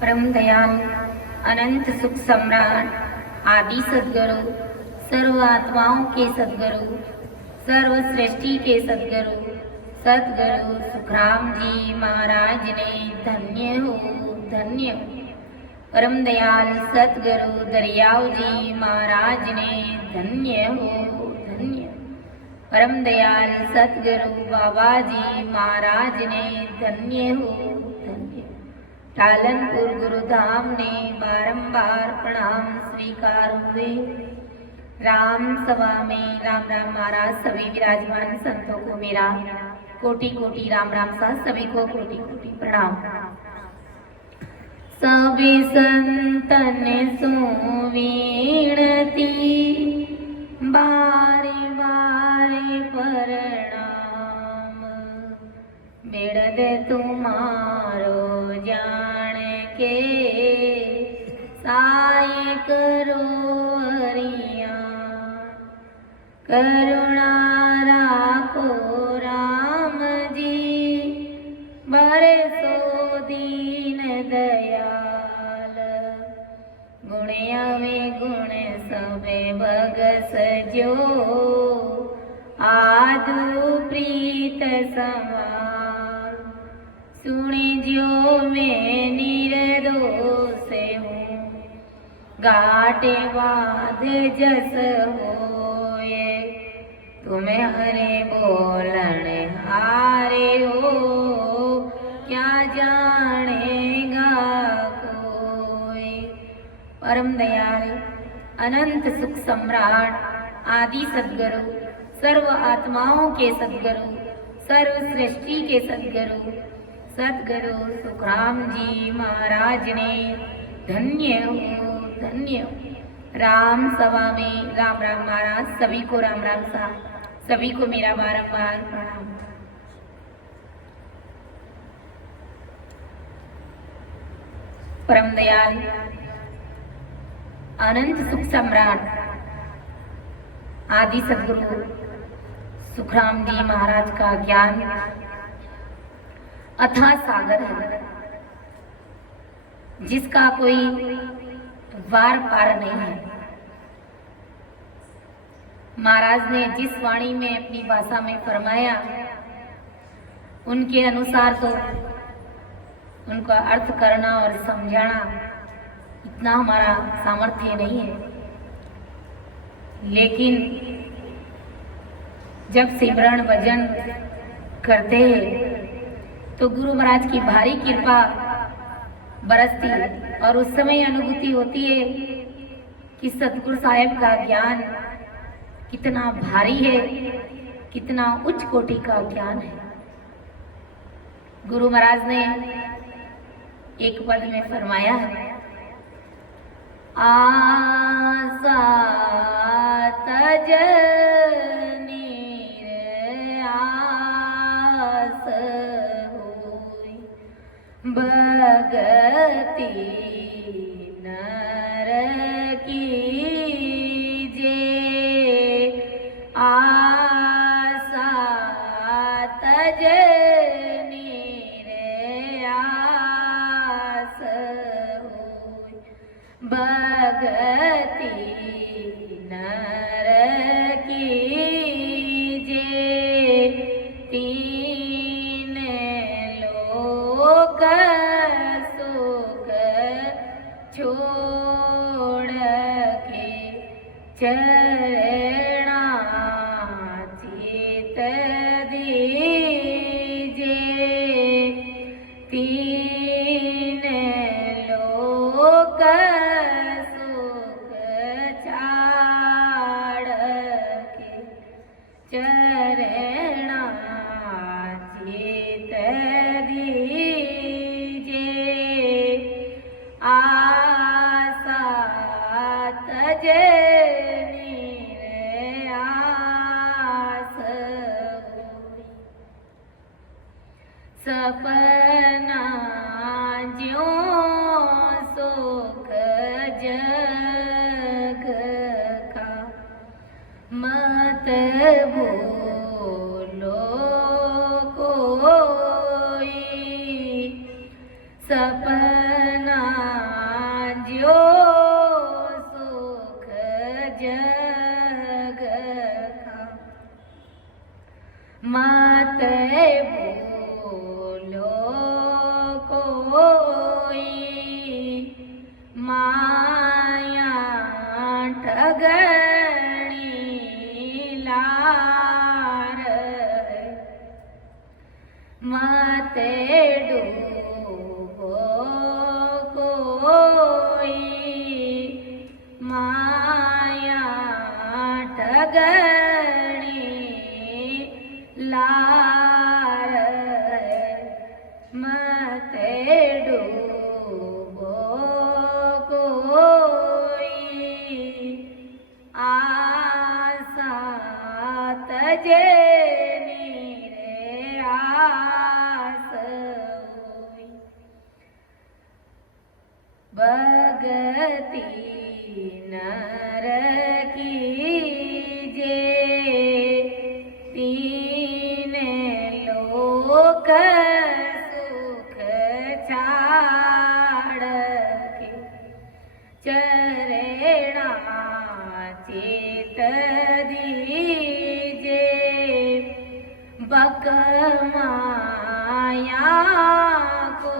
परम दयाल अनंत सुख सम्राट आदि सदगुरु, सर्व आत्माओं के सदगुरु, सर्व सृष्टि के सदगुरु, सदगुरु सुखराम जी महाराज ने धन्य हो धन्य हो। परम दयाल सतगुरु दरियाव जी महाराज ने धन्य हो धन्य। परम दयाल सतगुरु बाबा जी महाराज ने धन्य हो धन्य। टालनपुर गुरुधाम ने बारंबार प्रणाम स्वीकार हुए। राम सभा में राम राम महाराज सभी विराजमान संतों को मेरा कोटि कोटि राम राम सा सभी को कोटि कोटि प्रणाम। सभी संतन सुवीणती बारे बारे प्रणाम। बिरद तुम्हारो जान के साय करो हरिया। करुणा राखो राम जी बरसो दीन दयाल। गुण अवे गुण सबे बगस जो आदु प्रीत सवाल। सुने जो मैं निर्दोष हूँ गाटे बाध जस होए। तुम्हें हरे बोलन हारे हो क्या जानेगा कोई। परम दयाल अनंत सुख सम्राट आदि सदगुरु, सर्व आत्माओं के सदगुरु, सर्व सृष्टि के सदगुरु, सदगुरु सुखराम जी महाराज ने धन्य हो धन्य हो। राम सभा में राम राम महाराज सभी को राम राम सा सभी को मेरा बारंबार प्रणाम। परम दयाल अनंत सुख सम्राट आदि सदगुरु सुखराम जी महाराज का ज्ञान अथाह सागर है जिसका कोई वार पार नहीं है। महाराज ने जिस वाणी में अपनी भाषा में फरमाया उनके अनुसार तो उनका अर्थ करना और समझाना इतना हमारा सामर्थ्य नहीं है। लेकिन जब सिमरन भजन करते हैं तो गुरु महाराज की भारी कृपा बरसती है और उस समय अनुभूति होती है कि सतगुरु साहिब का ज्ञान कितना भारी है, कितना उच्च कोटि का ज्ञान है। गुरु महाराज ने एक पद में फरमाया है, आसा तज नीर आस होई। भगति नर कीजे आसा तज नीर आस होई। भगति नर कीजे तीन लोक सुख छोड़ के चरणा चित दीजे। तीन लोक सुख छाड़ के चरणा चित दीजे। आसा तज नीर आस होई। सपना ज्यों सुख जग का मत भूलो कोई। सपना मत बोलो कोई माया ठगणी लार मत डूबो कोई माया ठगणी लार मत डूबो कोई आशा तजेनी रे आस होई भगति नर कीजे तीने लोक सुख छाड़ के चरणा चेत दीजे बक माया को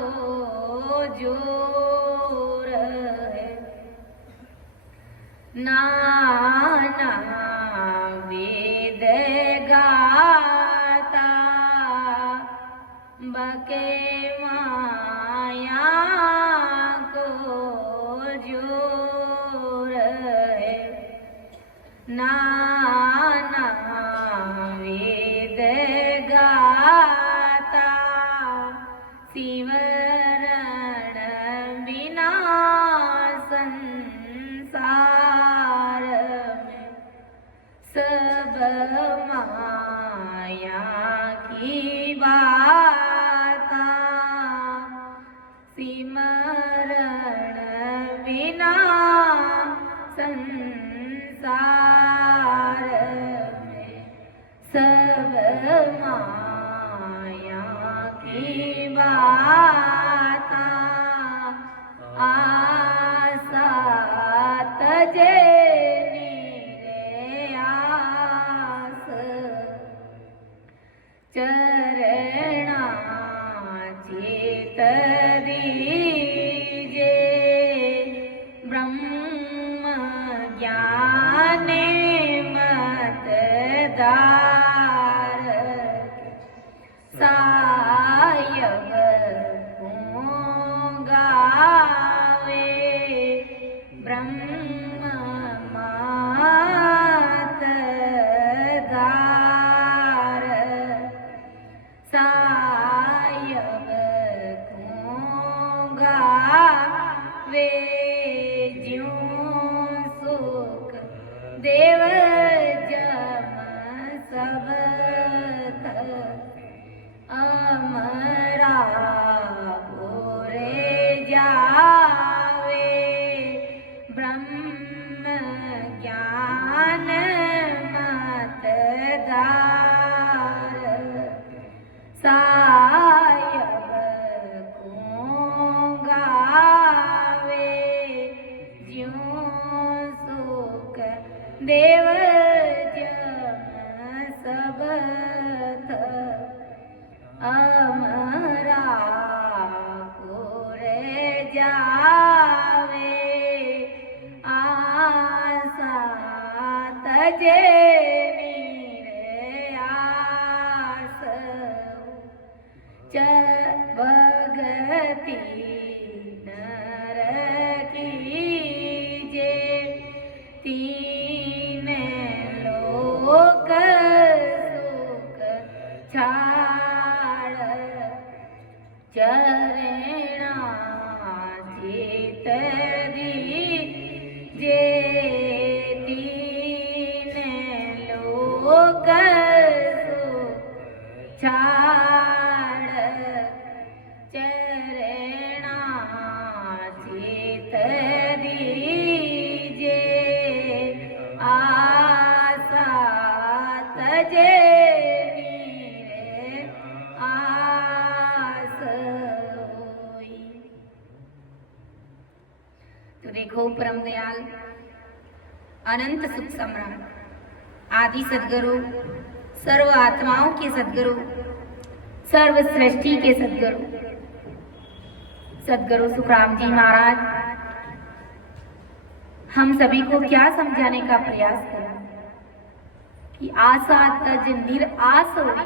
जोर है नाना वेद गाता बके माया को जोर है नाना वेद गाता शिवरण बिना संसार में सब माया की बाता सिमरण बिना संसार में सब माया की बाता आशा तजेनी रे आस चरणा चेत दीजे ब्रह्म ज्ञाने मतदार सायब को गावे ब्रह्म मतदार सायब को गावे ज्यों सुख देव जम सब अमरा पूरे जावे ब्रह्म ज्ञान मतदार सायब को गावे ज्यों सुख देव जम सब अमरा पूरे जावे आशा तजेनी रे आस च भगति नर कीजे तीन लोक सुख छाड़ चरणा चेत दीजे तीन लोक सुख छाड़ चरणा चेत दीजे आशा तजेनी रे आस होई। तो देखो परम दयाल अनंत सुख सम्राट आदि सदगुरु सर्व आत्माओं के सद्गुरु, सर्व सृष्टि के सद्गुरु, सद्गुरु सुखराम जी महाराज हम सभी को क्या समझाने का प्रयास करें कि आशा तज निराश होई,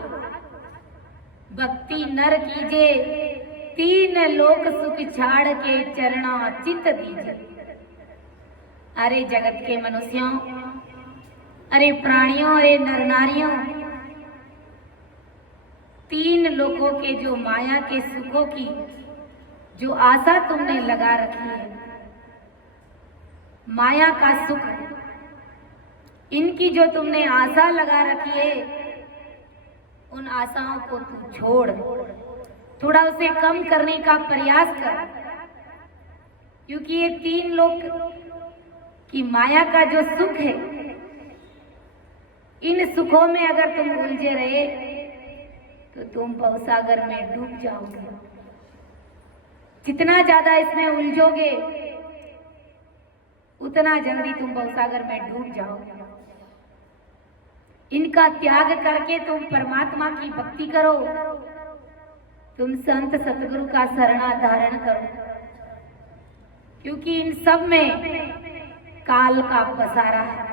भक्ति नर कीजे, तीन लोक सुख छाड़ के चरणा चित दीजे। अरे जगत के मनुष्यों, अरे प्राणियों, अरे नर नारियों, तीन लोगों के जो माया के सुखों की जो आशा तुमने लगा रखी है, माया का सुख, इनकी जो तुमने आशा लगा रखी है, उन आशाओं को तू छोड़, थोड़ा उसे कम करने का प्रयास कर। क्योंकि ये तीन लोक की माया का जो सुख है, इन सुखों में अगर तुम उलझे रहे तो तुम भवसागर में डूब जाओगे। जितना ज्यादा इसमें उलझोगे उतना जल्दी तुम भवसागर में डूब जाओगे। इनका त्याग करके तुम परमात्मा की भक्ति करो, तुम संत सतगुरु का शरणा धारण करो। क्योंकि इन सब में काल का पसारा है।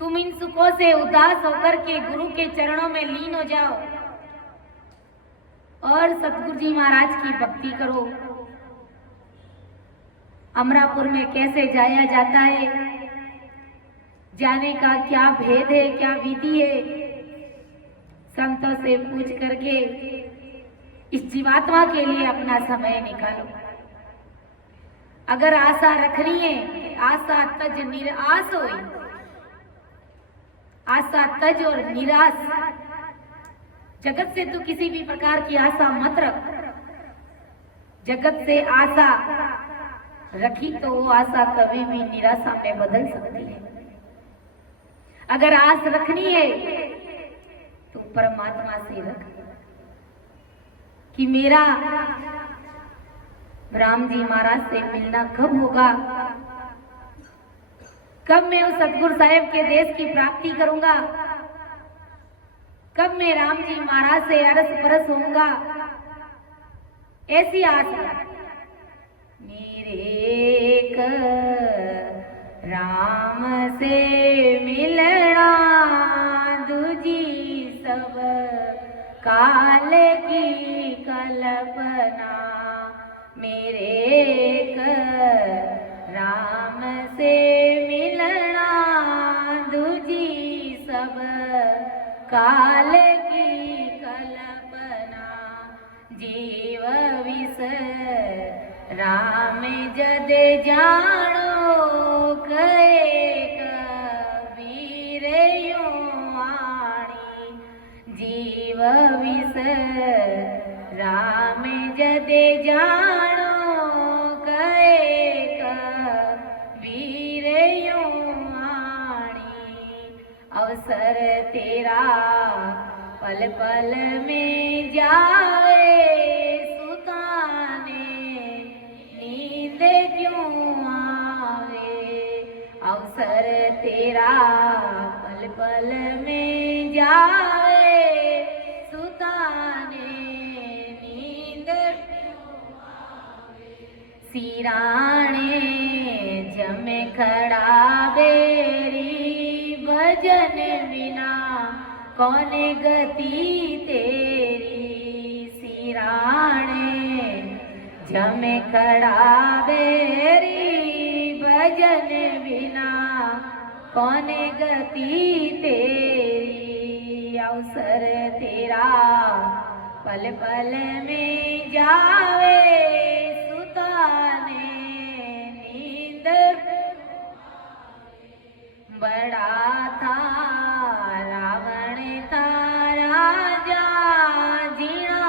तुम इन सुखों से उदास होकर के गुरु के चरणों में लीन हो जाओ और सतगुरु जी महाराज की भक्ति करो। अमरापुर में कैसे जाया जाता है, जाने का क्या भेद है, क्या विधि है, संतों से पूछ करके इस जीवात्मा के लिए अपना समय निकालो। अगर आशा रखनी है, आशा तज निराश होई, आशा तज और निराश, जगत से तू किसी भी प्रकार की आशा मत रख। जगत से आशा रखी तो वो आशा कभी भी निराशा में बदल सकती है। अगर आस रखनी है तो परमात्मा से रख कि मेरा राम जी महाराज से मिलना कब होगा, कब मैं उस सतगुरु साहेब के देश की प्राप्ति करूंगा, कब मैं राम जी महाराज से अरस परस होऊंगा। ऐसी आशा मेरे एक राम से मिलना दूजी सब काल की कल्पना। मेरे एक राम से मिलना दूजी सब काल की कल्पना। जीव विस राम जद जानो कहे कबीर यूं आणी। जीव विस राम जद जानो कहे कबीर यूं आणी। अवसर तेरा पल पल में जाए सुताने नींद क्यों आवे। अवसर तेरा पल पल में जाए सुताने नींद क्यों आवे। सिराणे जमे खड़ा बेरी भजन बिना कौन गति तेरी। सिराणे जमे खड़ा बेरी भजन बिना कौन गति तेरी। अवसर तेरा पल पल में जावे सुताने नींद। बड़ा था रावण तारा जा जीना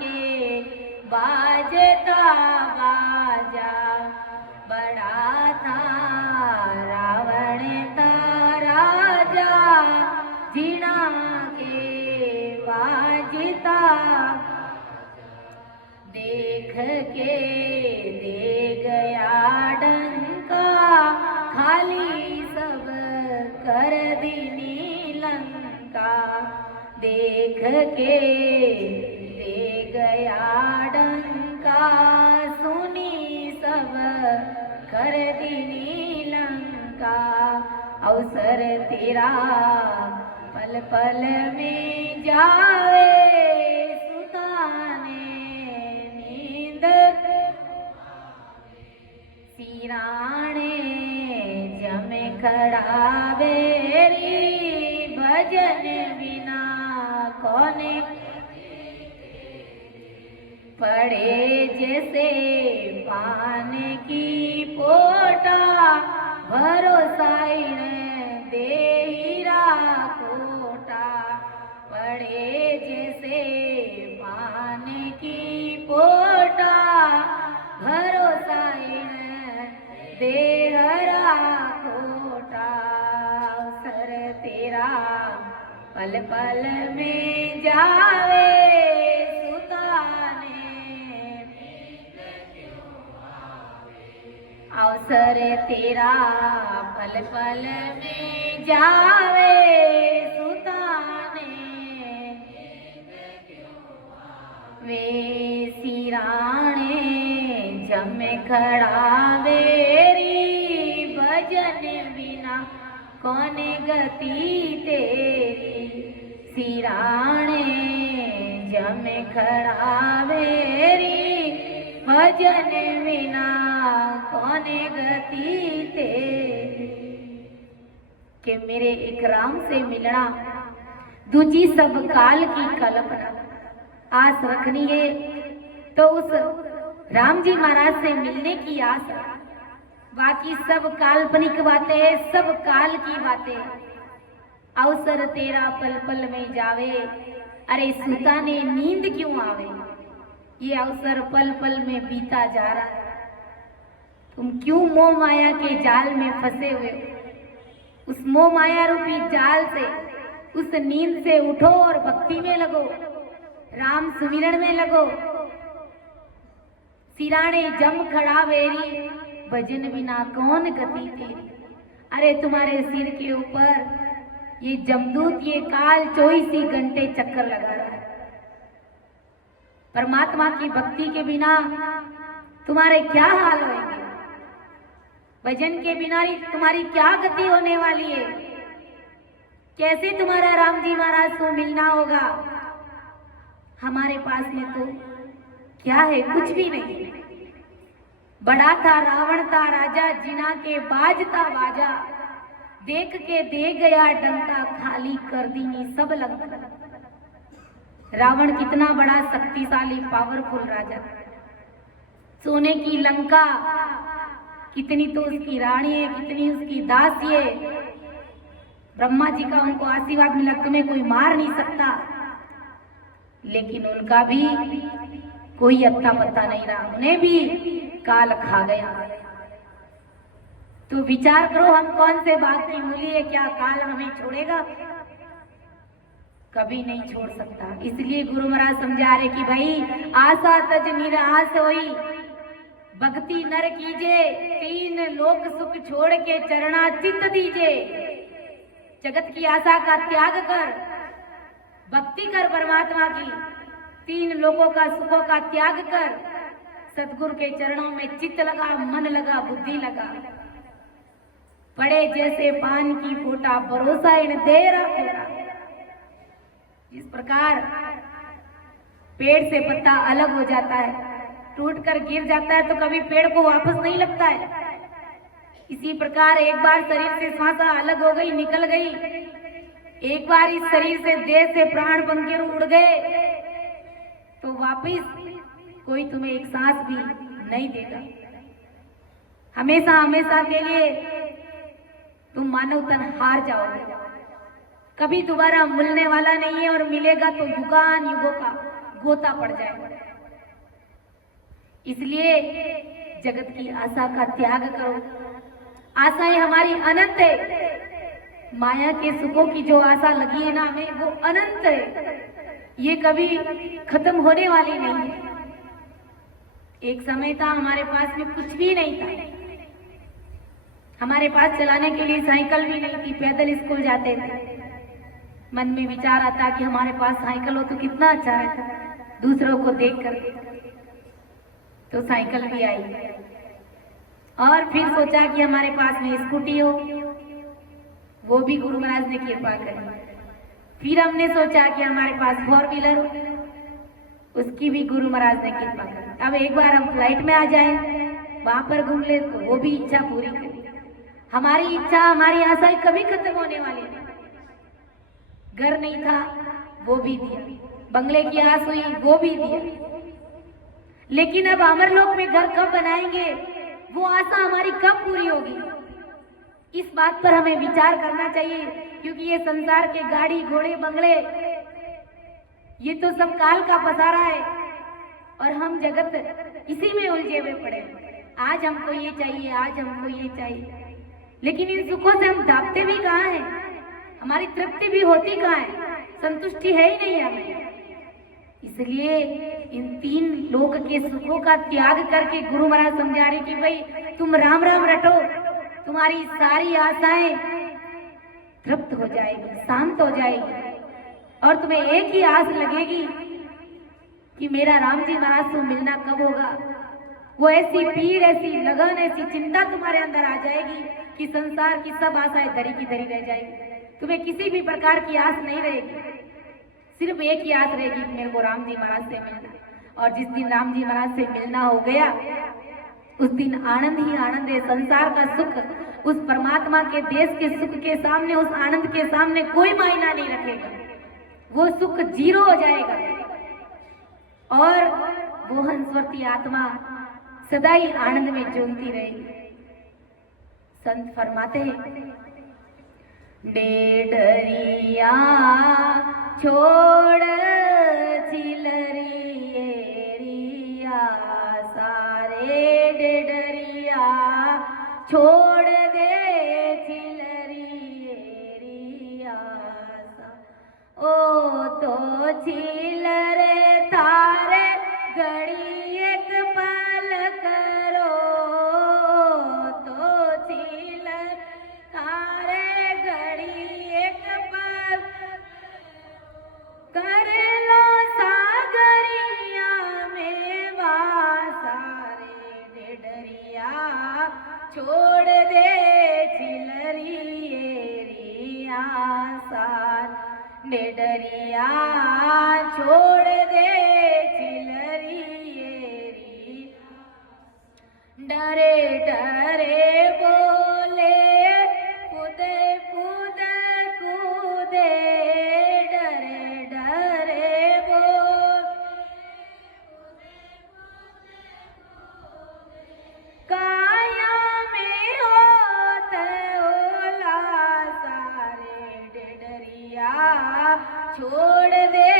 के बाजता बाजा। बड़ा था रावण तारा जा जीना के बाजता। देख के दे गया डंका खाली सब कर दी नीलंका। डंका, देख के दे गया डंका, सुनी सब कर दीनी लंका। अवसर तेरा पल पल में जावे, सुताने नींद सिराणे जमे खड़ावे री, भजन बिना कौने पड़े जैसे पान की पोटा, भरोसा दे हीरा कोटा। पड़े जैसे पान की पोटा, भरोसा दे हरा खोटा। अवसर तेरा पल पल में जावे, सुताने अवसर तेरा पल पल में जावे, सुताने वे सिराणे जमे खड़ावे री, भजन बिना कौने गति तेरी। सिराणे जमे खड़ावे री, भजन बिना कौने गति तेरी। कि मेरे एक राम से मिलना, दूजी सब काल की कल्पना। आस रखनी है तो उस राम जी महाराज से मिलने की आस। बाकी सब काल्पनिक बातें हैं, सब काल की बातें। अवसर तेरा पल पल में जावे, अरे सुताने नींद क्यों आवे। ये अवसर पल पल में बीता जा रहा है, तुम क्यों मोह माया के जाल में फंसे हुए हो। उस मोह माया रूपी जाल से, उस नींद से उठो और भक्ति में लगो, राम सुमिरन में लगो। सिराणे जम खड़ा वेरी, भजन बिना कौन गति तेरी। अरे तुम्हारे सिर के ऊपर ये जमदूत, ये काल 24 घंटे चक्कर लगा रहा है। परमात्मा की भक्ति के बिना तुम्हारे क्या हाल होंगे, भजन के बिना तुम्हारी क्या गति होने वाली है। कैसे तुम्हारा राम जी महाराज से मिलना होगा। हमारे पास में तो क्या है, कुछ भी नहीं। बड़ा था रावण था राजा, जिना के बाजता बाजा, देख के दे गया डंका, खाली कर दी सब लंका। रावण कितना बड़ा शक्तिशाली पावरफुल राजा, सोने की लंका, कितनी तो उसकी रानी है, कितनी उसकी दासी है। ब्रह्मा जी का उनको आशीर्वाद मिला, तुम्हें कोई मार नहीं सकता, लेकिन उनका भी कोई अत्ता पत्ता नहीं रहा, उन्हें भी काल खा गया। तो विचार करो, हम कौन से बाग की मूली है, क्या काल हमें छोड़ेगा? कभी नहीं छोड़ सकता। इसलिए गुरु महाराज समझा रहे कि भाई आशा तज निराश होई, भक्ति नर कीजे, 3 लोक सुख छोड़ के चरणा चित्त दीजे। जगत की आशा का त्याग कर, भक्ति कर परमात्मा की, 3 लोकों का सुखों का त्याग कर, सतगुरु के चरणों में चित्त लगा, मन लगा, बुद्धि लगा। पड़े जैसे पान की फोटा, भरोसा इन देरा खोटा। इस प्रकार पेड़ से पत्ता अलग हो जाता है, टूट कर गिर जाता है, तो कभी पेड़ को वापस नहीं लगता है। इसी प्रकार एक बार शरीर से सांसा अलग हो गई, निकल गई, एक बार इस शरीर से, देह से प्राण बन के उड़ गए, तो वापिस कोई तुम्हें एक सांस भी नहीं देगा। हमेशा हमेशा के लिए तुम मानव तन हार जाओगे, कभी दोबारा मिलने वाला नहीं है, और मिलेगा तो युगान युगों का गोता पड़ जाएगा। इसलिए जगत की आशा का त्याग करो। आशाएं हमारी अनंत है, माया के सुखों की जो आशा लगी है ना हमें, वो अनंत है, ये कभी खत्म होने वाली नहीं है। एक समय था हमारे पास में कुछ भी नहीं था, हमारे पास चलाने के लिए साइकिल भी नहीं थी, पैदल स्कूल जाते थे। मन में विचार आता कि हमारे पास साइकिल हो तो कितना अच्छा रहता, दूसरों को देखकर। तो साइकिल भी आई। और फिर सोचा कि हमारे पास में स्कूटी हो, वो भी गुरु महाराज ने कृपा करी। फिर हमने सोचा कि हमारे पास 4 व्हीलर हो, उसकी भी गुरु महाराज ने कृपा करी। अब एक बार हम फ्लाइट में आ जाए, वहां पर घूम ले, तो वो भी इच्छा पूरी करी। हमारी इच्छा, हमारी आशाएं कभी खत्म होने वाली नहीं। घर नहीं था, वो भी दिया। बंगले की आस हुई, वो भी दिया। लेकिन अब अमरलोक में घर कब बनाएंगे, वो आशा हमारी कब पूरी होगी, इस बात पर हमें विचार करना चाहिए। क्योंकि ये संसार के गाड़ी घोड़े बंगले, ये तो सब काल का पसारा है और हम जगत इसी में उलझे हुए पड़े। आज हमको ये चाहिए, आज हमको ये चाहिए, लेकिन इन सुखों से हम दापते भी कहाँ हैं, हमारी तृप्ति भी होती कहाँ है, संतुष्टि है ही नहीं हमें। इसलिए इन 3 लोक के सुखों का त्याग करके गुरु महाराज समझा रहे कि भाई तुम राम राम रटो, तुम्हारी सारी आशाएं तृप्त हो जाएगी, शांत हो जाएगी, और तुम्हें एक ही आस लगेगी कि मेरा राम जी महाराज से मिलना कब होगा। वो ऐसी पीड़, ऐसी लगन, ऐसी चिंता तुम्हारे अंदर आ जाएगी कि संसार की सब आशाएं धरी की धरी रह जाएगी। तुम्हें किसी भी प्रकार की आस नहीं रहेगी, सिर्फ एक ही आस रहेगी कि मेरे को राम जी महाराज से मिलना। और जिस दिन राम जी महाराज से मिलना हो गया, उस दिन आनंद ही आनंद है। संसार का सुख उस परमात्मा के देश के सुख के सामने, उस आनंद के सामने कोई मायना नहीं रखेगा। वो सुख 0 हो जाएगा और वो हंसवर्ती आत्मा सदा ही आनंद में झूमती रहेगी। संत फरमाते हैं, डेढ़िया छोड़ चिलरिया सारे, डेढ़िया छोड़ दे चिलरिया सा, ओ तो चिलरे थारे घड़ी एक पल करो, तो चिलर थारे घड़ी एक पल कर लो सागरिया में वासारे, डेढ़िया छोड़ दे चिलरिया सार, डेढ़िया छोड़ दे चिलरिया। डरे डरे बोले कूदे कूदे कूदे, डरे डरे बोले काया में होते ओला सारे, डेढ़िया छोड़ दे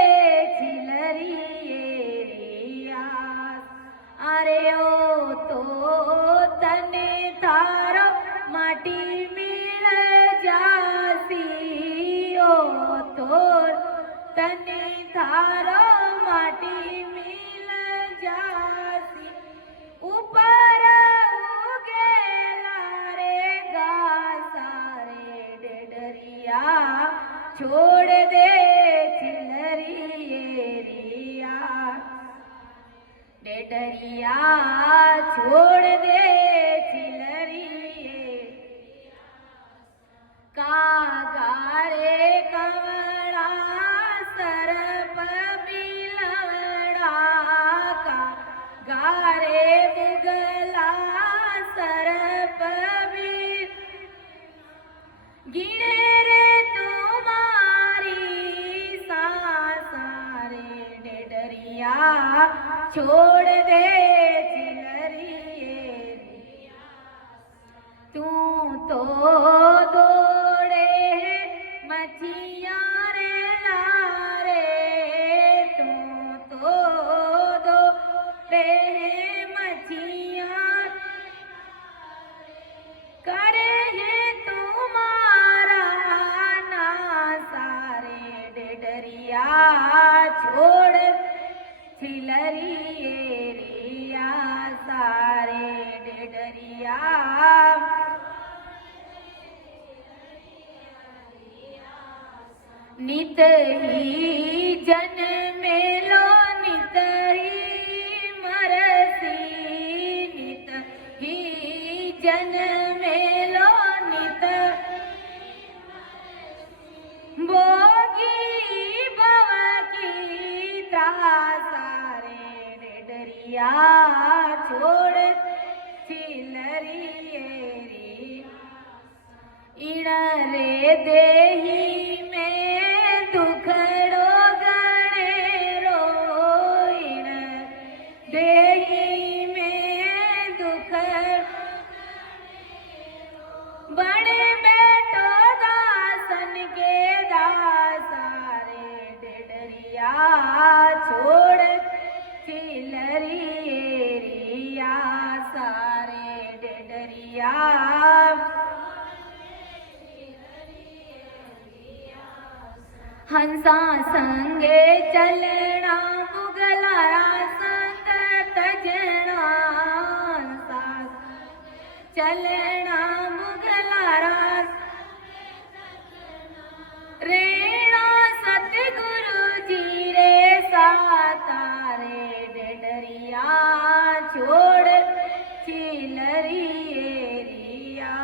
चिलरिया। अरे ओ तो तने थारो माटी मिल जासी, ओ तो तने थारो माटी मिल जासी, ऊपर उगेला रे गासारे, डेढ़िया छोड़ दे चिलरिया, डेढ़िया छोड़ दे चिलरिया। कागारे कवड़ा सरप बिलवड़ा, कागारे मुगला सरप बिल, गिरे रे तुम्हारी सासारे, डेढ़िया छोड़ दे चिलरिया। तू तो दौड़े मछिया रे लारे, तू तो दौड़े मछिया करे है तुम्हारा ना सारे, डेढ़िया छोड़ चिलरिया सारे, डेढ़िया नित ही जन्मेलो नित ही मरसी, नित ही जन्मेलो नित भोगी भव की त्रासारे डेडरिया छोड़ चिलरिए री इण रे देही में दुखड़ो गणेरो, इण देही में दुखड़ बड़े बेटो दासन के दासारे डेडरिया छोड़ चिलरिए रिया सारे डेडरिया हंसा संगे चलना मुगलारा संग तजना, हंसा चलना मुगलारा रेणा सतगुरु जी रे सातारे डेडरिया छोड़ चिलरिए रिया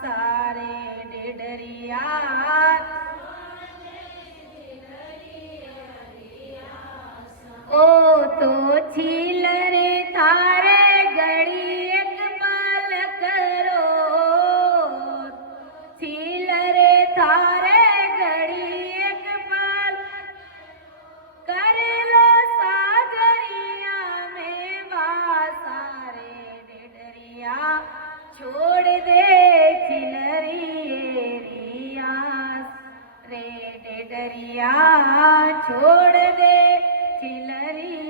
सारे डेडरिया ओ तो छील रे थारे घड़ी एक पल करो, छील रे थारे घड़ी एक पल कर लो सागरिया में वासारे डेडरिया छोड़ दे चिलरिए रिया रे डेडरिया छोड़ दे चिलरिए।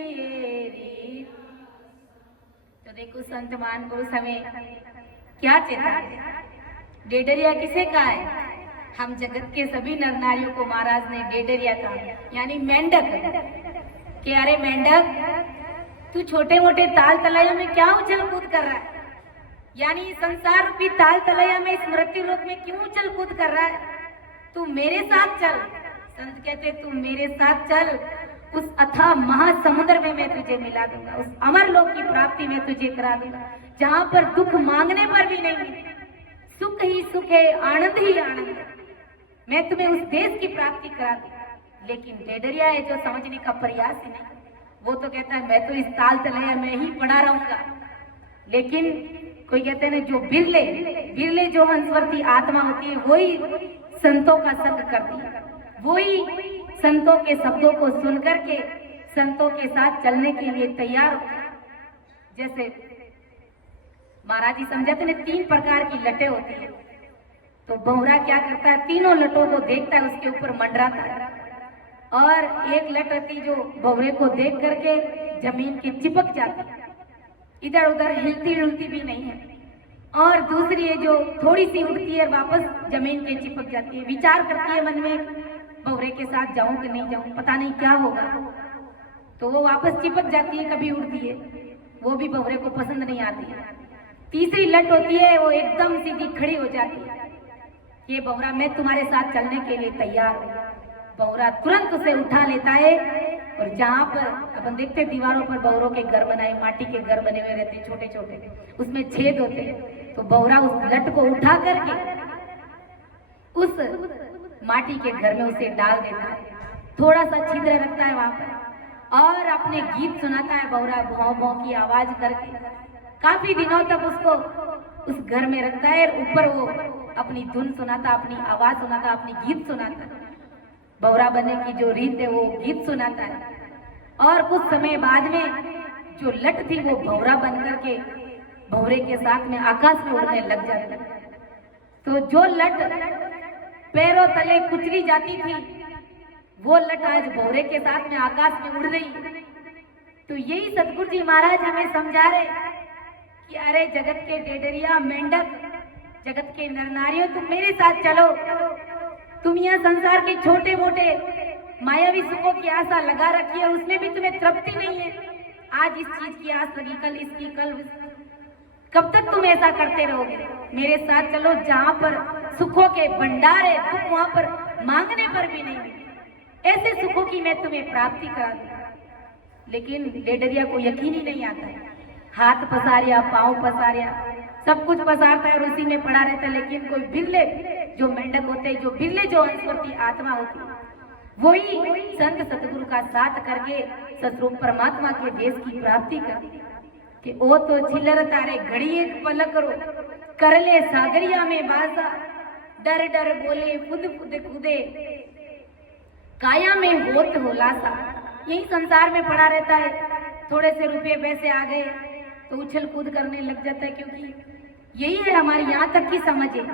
तो देखो संत मान पुरुष हमें क्या चेता है, डेडरिया किसे कहा है? हम जगत के सभी नर नारियों को महाराज ने डेडरिया कहा, यानी मेंढक। कि अरे मेंढक, तू छोटे मोटे ताल तलैया में क्या उछल कूद कर रहा है? यानी संसार रूपी ताल तलैया में इस मृत्यु लोक में क्यों उछल कूद कर रहा है? तू मेरे साथ चल। संत कहते तू मेरे साथ चल, उस अथाह महासमुद्र में मैं तुझे मिला दूंगा, उस अमर लोक की प्राप्ति में तुझे करा दूंगा, जहां पर दुख मांगने पर भी नहीं, सुख ही सुख है, आनंद ही आनंद है। मैं तुम्हें उस देश की प्राप्ति करा दूंगा। लेकिन डेडरिया है जो समझने का प्रयास ही नहीं, वो तो कहता है मैं तो इस ताल तलैया में ही पड़ा रहूंगा। लेकिन कोई कहते हैं जो बिरले बिरले जो हंसवर्ती आत्मा होती है वही संतों का संग करती है, वही संतों के शब्दों को सुन करके संतों के साथ चलने के लिए तैयार होते हैं। जैसे महाराज जी समझाते हैं 3 प्रकार की लटें होती है। तो बहुरा क्या करता है, तीनों लटों को देखता है, उसके ऊपर मंडराता है। और एक लट होती जो बहुरे को देख करके जमीन की चिपक जाती है, इधर उधर हिलती डुलती भी नहीं है। और दूसरी है जो थोड़ी सी उड़ती है वापस जमीन पे चिपक जाती है, विचार करती है मन में बहुरे के साथ जाऊं कि नहीं जाऊं, पता नहीं क्या होगा, तो वो वापस चिपक जाती है, कभी उड़ती है, वो भी बहुरे को पसंद नहीं आती है। तीसरी लट होती है वो एकदम सीधी खड़ी हो जाती है, ये बहुरा मैं तुम्हारे साथ चलने के लिए तैयार हूँ। बहुरा तुरंत उसे उठा लेता है और जहाँ पर अपन देखते दीवारों पर बहुरों के घर बनाए, माटी के घर बने हुए रहते छोटे छोटे, उसमें छेद होते हैं, तो बहुरा उस लट को उठा करके उस माटी के घर में उसे डाल देता है, थोड़ा सा छिद्र रखता है वहां पर और अपने गीत सुनाता है बहुरा भौं भौं की आवाज करके। काफी दिनों तक उसको उस घर में रखता है, ऊपर वो अपनी धुन सुनाता, अपनी आवाज सुनाता, अपनी गीत सुनाता। बहुरा बनने की जो रीत है वो गीत सुनाता है। और कुछ समय बाद में जो लट थी वो बहुरा बन करके बहुरे के साथ में आकाश में उड़ने लग जाती है। तो जो लट पैरों तले कुचली जाती थी वो लट आज बहुरे के साथ में आकाश में उड़ रही। तो यही सतगुरु जी महाराज हमें समझा रहे कि अरे जगत के डेडरिया मेंढक, जगत के नर नारियों, तुम मेरे साथ चलो। तुम यह संसार के छोटे मोटे मायावी सुखों की आशा लगा रखी है, उसमें भी तुम्हें तृप्ति नहीं है। आज इस चीज की आस लगी, कल इसकी, कल कब तक तुम ऐसा करते रहोगे? मेरे साथ चलो, जहाँ पर सुखों के भंडार है, तुम वहां पर मांगने पर भी नहीं। ऐसे सुखों की मैं तुम्हें प्राप्ति करा दूं। लेकिन डेडरिया को यकीन ही नहीं आता है। हाथ पसारिया, पांव पसारिया, सब कुछ पसारता है और उसी में पड़ा रहता है। लेकिन कोई बिरले जो मेंढक होते हैं, जो बिरले जो अंशवर्ती आत्मा होती है, वही संत सतगुरु का साथ करके सतरूप परमात्मा के देश की प्राप्ति करती कि ओ तो छिलर तारे घड़ी एक पलक करो, कर ले सागरिया में बासा, डर डर बोले खुद खुद खुदे, काया में होत होलासा। यही संसार में पड़ा रहता है। थोड़े से रुपये पैसे आ गए तो उछल कूद करने लग जाता है, क्योंकि यही है हमारी यहाँ तक की समझ है।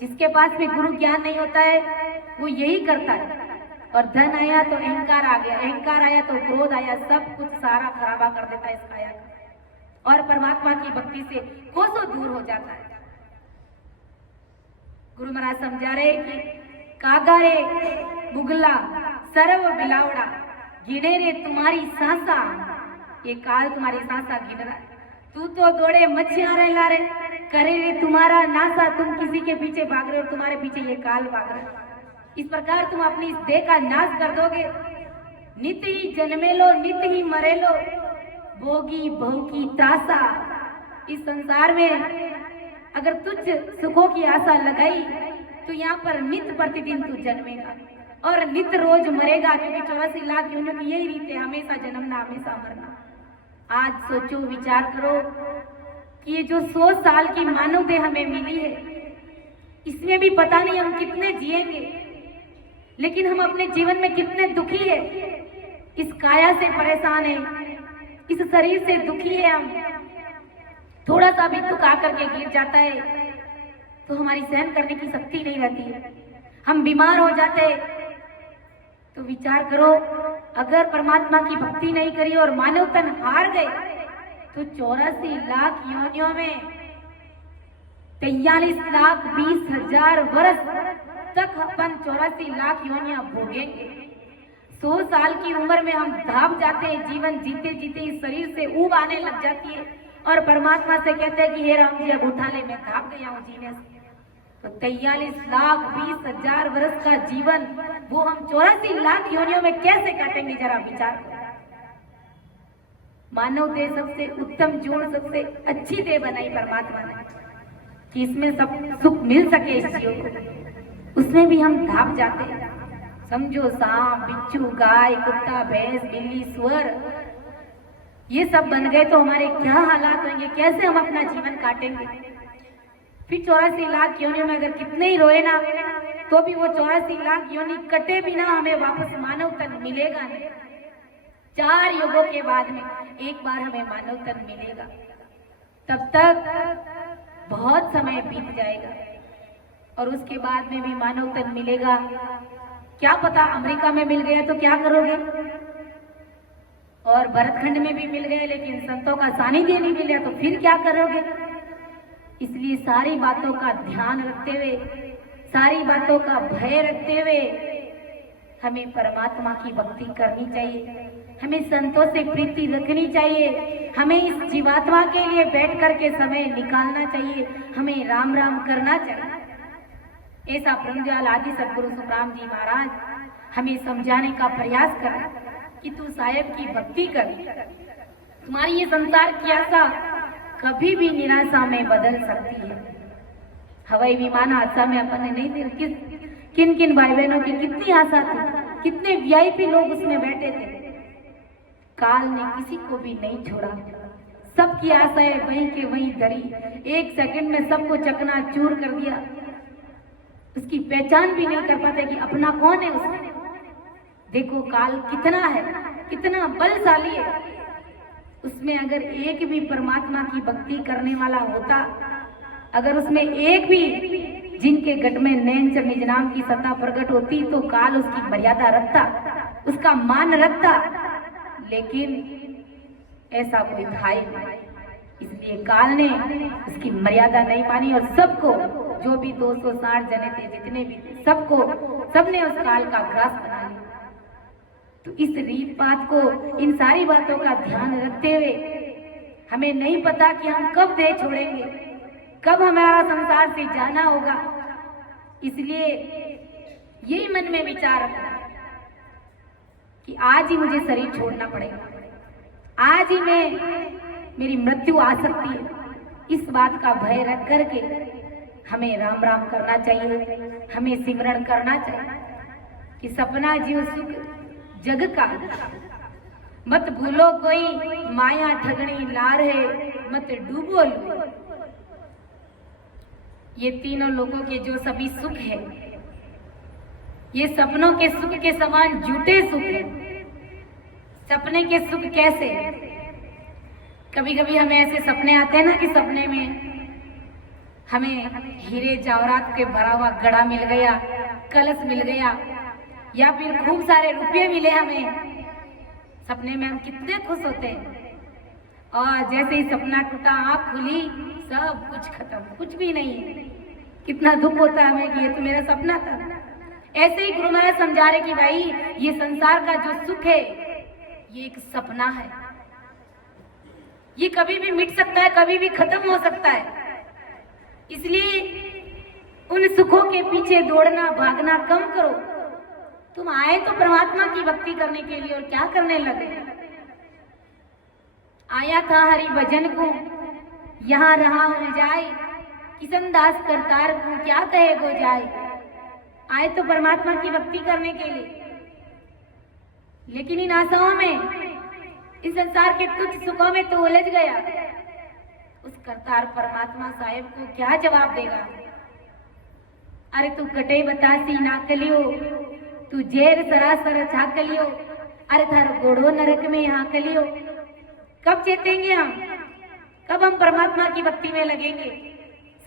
जिसके पास भी गुरु ज्ञान नहीं होता है वो यही करता है। और धन आया तो अहंकार आ गया, अहंकार आया तो क्रोध आया, सब कुछ सारा खराबा कर देता है इस काया का, और परमात्मा की भक्ति से कोसों दूर हो जाता है। गुरु महाराज समझा रहे कि कागा रे बुगला सर्व बिलावड़ा, गिने रे तुम्हारी सांसा, ये काल तुम्हारी सांसा गिन रहा है। तू तो दौड़े मच्छियां रे लारे, करे रे तुम्हारा नासा, तुम किसी के पीछे भाग रहे हो और तुम्हारे पीछे ये काल भाग रहा है। इस प्रकार तुम अपनी इस देह का नाश कर दोगे। नित ही जन्मे लो, नित ही मरे लो, भोगी भव की त्रासा। इस संसार में अगर तुझ सुखों की आशा लगाई तो यहाँ पर नित प्रतिदिन तू जन्मेगा और नित रोज मरेगा, क्योंकि 84 लाख योनियों की यही रीत है, हमेशा जन्मना हमेशा मरना। आज सोचो, विचार करो कि ये जो 100 साल की मानव देह हमें मिली है, इसमें भी पता नहीं हम कितने जिएंगे, लेकिन हम अपने जीवन में कितने दुखी है। इस काया से परेशान है, इस शरीर से दुखी है हम। थोड़ा सा भी दुख आकर के गिर जाता है तो हमारी सहन करने की शक्ति नहीं रहती है, हम बीमार हो जाते हैं। तो विचार करो, अगर परमात्मा की भक्ति नहीं करी और मानव तन हार गए तो 84 लाख योनियों में 43,20,000 वर्ष तक अपन 84 लाख योनियां भोगेंगे। 100 साल की उम्र में हम धाप जाते हैं, जीवन जीते जीते इस शरीर से ऊब आने लग जाती है और परमात्मा से कहते हैं कि हे राम जी अब उठा ले, मैं धाप गया हूँ जीने से। तो 43,20,000 वर्ष का जीवन वो हम 84 लाख योनियों में कैसे काटेंगे, जरा विचार करो। मानव देह सबसे उत्तम जोड़, सबसे अच्छी देह बनाई परमात्मा ने कि इसमें सब सुख मिल सके इस जीव को, उसमें भी हम धाप जाते हैं। समझो, सांप, बिच्छू, गाय, कुत्ता, भैंस, बिल्ली, सुअर, ये सब बन गए तो हमारे क्या हालात होंगे, कैसे हम अपना जीवन काटेंगे। फिर 84 लाख योनियों में अगर कितने ही रोए ना तो भी वो 84 लाख योनि कटे भी ना, हमें वापस मानव तन मिलेगा नहीं। 4 युगों के बाद में एक बार हमें मानव तन मिलेगा, तब तक बहुत समय बीत जाएगा और उसके बाद में भी मानव तन मिलेगा। क्या पता अमेरिका में मिल गया तो क्या करोगे, और भरतखंड में भी मिल गए लेकिन संतों का सानिध्य नहीं मिला तो फिर क्या करोगे। इसलिए सारी बातों का ध्यान रखते हुए, सारी बातों का भय रखते हुए हमें परमात्मा की भक्ति करनी चाहिए, हमें संतों से प्रीति रखनी चाहिए, हमें इस जीवात्मा के लिए बैठ कर के समय निकालना चाहिए, हमें राम राम करना चाहिए। ऐसा ब्रह्मज्वाल आदि सदगुरु सुखराम जी महाराज हमें समझाने का प्रयास कर कि तू साहेब की भक्ति कर, तुम्हारी ये संसार की आशा कभी भी निराशा में बदल सकती है। हवाई विमान हादसा में अपन ने नहीं देखी, किन किन भाई बहनों की कितनी आशा थी, कितने वीआईपी लोग उसमें बैठे थे। काल ने किसी को भी नहीं छोड़ा, सबकी आशाएं वहीं के वहीं धरी, 1 सेकंड में सबको चकनाचूर कर दिया। उसकी पहचान भी नहीं कर पाते कि अपना कौन है उसमें। देखो काल कितना है, कितना बलशाली है। उसमें अगर एक भी परमात्मा की भक्ति करने वाला होता, अगर उसमें एक भी जिनके गट में नैनचर निज नाम की सत्ता प्रकट होती तो काल उसकी मर्यादा रखता, उसका मान रखता, लेकिन ऐसा कोई था ही नहीं। इसलिए काल ने उसकी मर्यादा नहीं मानी और सबको, जो भी 260 जने थे, जितने भी थे, सबने उस काल का ग्रास बना लिया। तो इस रीत बात को, इन सारी बातों का ध्यान रखते हुए हमें नहीं पता कि हम कब देह छोड़ेंगे, कब हमारा संसार से जाना होगा। इसलिए यही मन में विचार रखना कि आज ही मुझे शरीर छोड़ना पड़ेगा, आज ही मेरी मृत्यु आ सकती है। इस बात का भय रख करके हमें राम राम करना चाहिए, हमें सिमरण करना चाहिए कि सपना जीव सुख जग का, मत भूलो कोई माया ठगनी लार है, मत डूबो लो। ये तीनों लोगों के जो सभी सुख है, ये सपनों के सुख के समान झूठे सुख है। सपने के सुख कैसे? कभी कभी हमें ऐसे सपने आते हैं ना कि सपने में हमें हीरे जवाहरात के भरा हुआ घड़ा मिल गया, कलश मिल गया, या फिर खूब सारे रुपये मिले हमें। सपने में हम कितने खुश होते हैं, और जैसे ही सपना टूटा, आँख खुली, सब कुछ खत्म, कुछ भी नहीं है। कितना दुख होता है हमें कि ये तो मेरा सपना था। ऐसे ही गुरु महाराज समझा रहे कि भाई ये संसार का जो सुख है ये एक सपना है, ये कभी भी मिट सकता है, कभी भी खत्म हो सकता है। इसलिए उन सुखों के पीछे दौड़ना भागना कम करो। तुम आए तो परमात्मा की भक्ति करने के लिए, और क्या करने लगे? आया था हरि भजन को, यहाँ रहा उलझाए, किशन दास करतार को क्या कहे गो जाए। आए तो परमात्मा की भक्ति करने के लिए, लेकिन इन आशाओं में, इस संसार के तुच्छ सुखों में तो उलझ गया। उस करतार परमात्मा साहेब को क्या जवाब देगा? अरे तू कटे बतासी ना कलियो, तू जेर सरासर झाकलियो, अरे थारो गोड़ो नरक में यहाँ कलियो। कब चेतेंगे हम? कब हम परमात्मा की भक्ति में लगेंगे?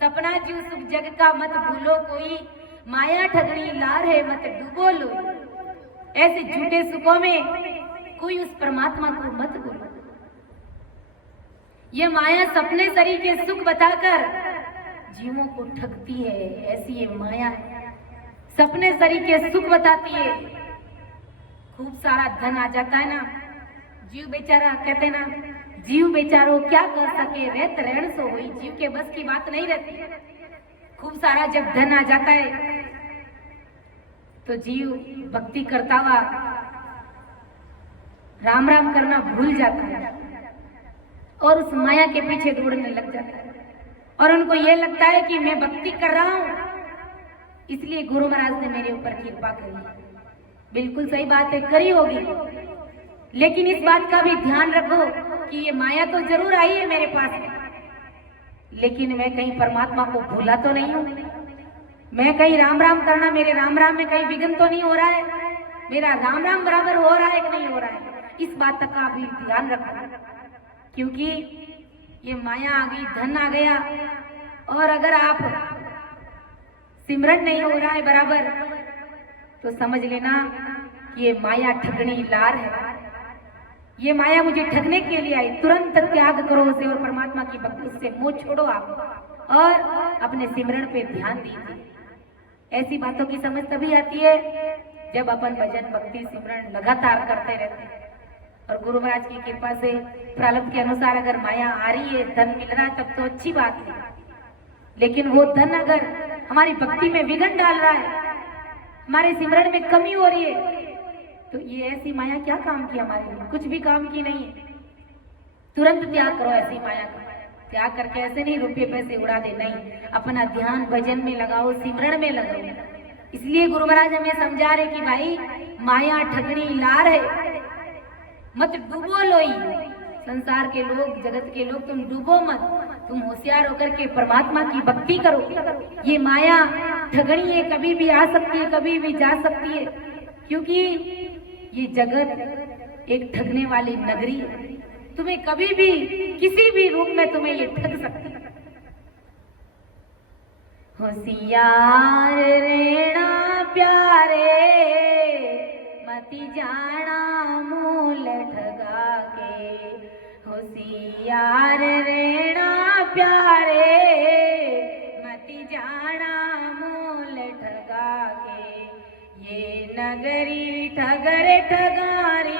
सपना जीव सुख जग का, मत भूलो कोई माया ठगनी लार है, मत डूबो लो। ऐसे झूठे सुखों में कोई उस परमात्मा को मत भूलो। ये माया सपने शरीर के सुख बताकर जीवों को ठगती है, ऐसी ये माया है। सपने शरीर के सुख बताती है, खूब सारा धन आ जाता है ना, जीव बेचारा, कहते ना, जीव बेचारो क्या कर सके, रहत रहन सो हुई। जीव के बस की बात नहीं रहती। खूब सारा जब धन आ जाता है तो जीव भक्ति करता हुआ राम राम करना भूल जाता है और उस माया के पीछे दौड़ने लग जाता है, और उनको ये लगता है कि मैं भक्ति कर रहा हूं, इसलिए गुरु महाराज ने मेरे ऊपर कृपा करी। बिल्कुल सही बात है, करी होगी, लेकिन इस बात का भी ध्यान रखो कि ये माया तो जरूर आई है मेरे पास, लेकिन मैं कहीं परमात्मा को भूला तो नहीं हूं। मैं कहीं राम राम करना, मेरे राम राम में कहीं विघ्न तो नहीं हो रहा है, मेरा राम राम बराबर हो रहा है कि नहीं हो रहा है। इस बात का भी ध्यान रखना, क्योंकि ये माया आ गई, धन आ गया, और अगर आप सिमरन नहीं हो रहा है बराबर, तो समझ लेना कि ये माया ठगनी लार है। ये माया मुझे ठगने के लिए आई। तुरंत त्याग करो उसे और परमात्मा की भक्ति से मोह छोड़ो आप, और अपने सिमरन पे ध्यान दीजिए। ऐसी बातों की समझ तभी आती है जब अपन भजन भक्ति सिमरन लगातार करते रहते हैं। और गुरु महाराज की कृपा से प्रारब्ध के अनुसार अगर माया आ रही है, धन मिल रहा है, तब तो अच्छी बात है, लेकिन वो धन अगर हमारी भक्ति में विघ्न डाल रहा है, हमारे सिमरन में कमी हो रही है, तो ये ऐसी माया क्या काम की हमारे लिए? कुछ भी काम की नहीं है। तुरंत त्याग करो ऐसी माया का। त्याग करके ऐसे नहीं रुपये पैसे उड़ा दे, नहीं, अपना ध्यान भजन में लगाओ, सिमरन में लगाओ। इसलिए गुरु महाराज हमें समझा रहे कि भाई माया ठगनी लार है, मत डूबो लोई। संसार के लोग, जगत के लोग, तुम डूबो मत, तुम होशियार होकर के परमात्मा की भक्ति करो। ये माया ठगनी है, कभी भी आ सकती है, कभी भी जा सकती है, क्योंकि ये जगत एक ठगने वाली नगरी है। तुम्हें कभी भी किसी भी रूप में तुम्हें ये ठग सकती है। होशियार रेणा प्यारे, मति जाना मूल ठगा के। होशियार रेणा प्यारे, मति जाना मूल ठगा के। ये नगरी ठगर ठगारी,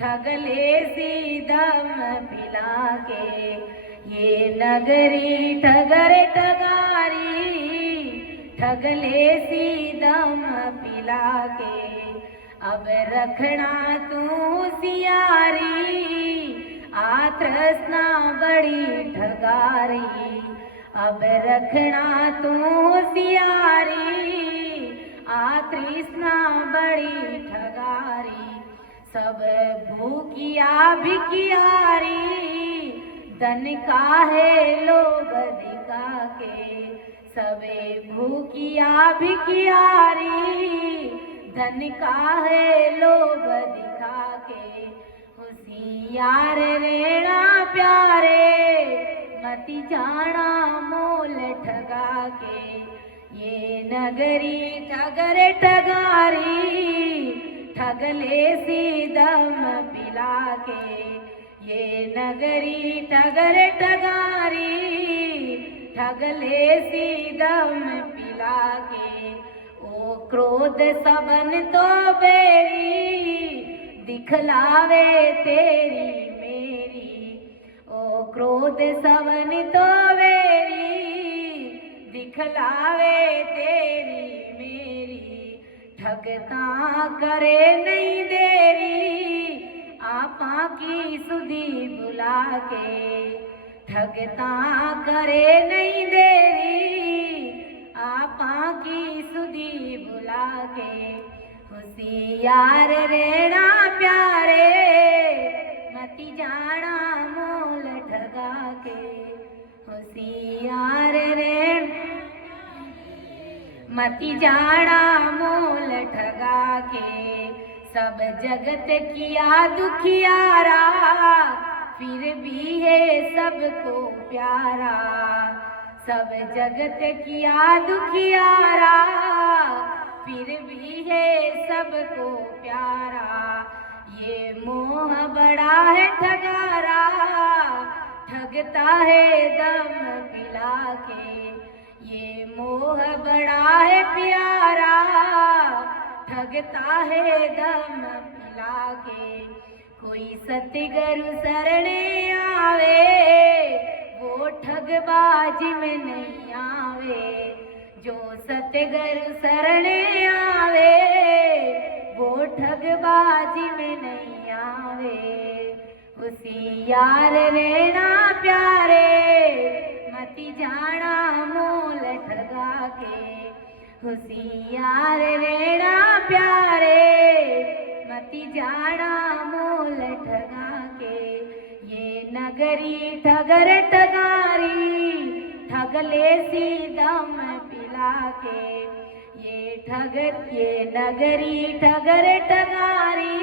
ठगले सी दम पिला के। ये नगरी ठगर ठगारी, ठगले सी दम पिला के। अब रखना तू होशियारी, आ तृष्णा बड़ी ठगारी। अब रखना तू होशियारी, आ तृष्णा बड़ी ठगारी। सब भूखिया भिखियारी, धन काहे लोभ दिखा के। सबे भूखिया भिखियारी, धन काहे लोभ दिखा के। होशियार रहना प्यारे, मति जाना मोल ठगा के। ये नगरी ठगर ठगारी, ठगले सी दम पिला के। ये नगरी ठगर ठगारी, ठगले सी दम पिला के। ओ क्रोध सबन तो बेरी, दिखलावे तेरी मेरी। ओ क्रोध सबन तो बेरी, दिखलावे तेरी मेरी। ठगता करे नहीं देरी, आपा की सुधी बुला के। ठगता करे नहीं देरी, आपा की सुधी बुला के। होशियार रहना प्यारे, मति जाना मोल ठगा के। होशियार रहना मति जाना मोल ठगा के। सब जगत किया दुखियारा, फिर भी है सबको प्यारा। सब जगत किया दुखियारा, फिर भी है सबको प्यारा। ये मोह बड़ा है ठगारा, ठगता है दम पिला के। ये मोह बड़ा है प्यारा, ठगता है दम पिला के। कोई सतगुरु शरणे आवे, वो ठगबाजी में नहीं आवे। जो सतगुरु शरणे आवे, वो ठगबाजी में नहीं आवे। होशियार रहना प्यारे, मति जाना मोल ठगा के। होशियार रहना प्यारे, मति जाना मोल ठगा के। ये नगरी ठगर ठगारी, ठगले सी दम पिला के। ये नगरी ठगर ठगारी,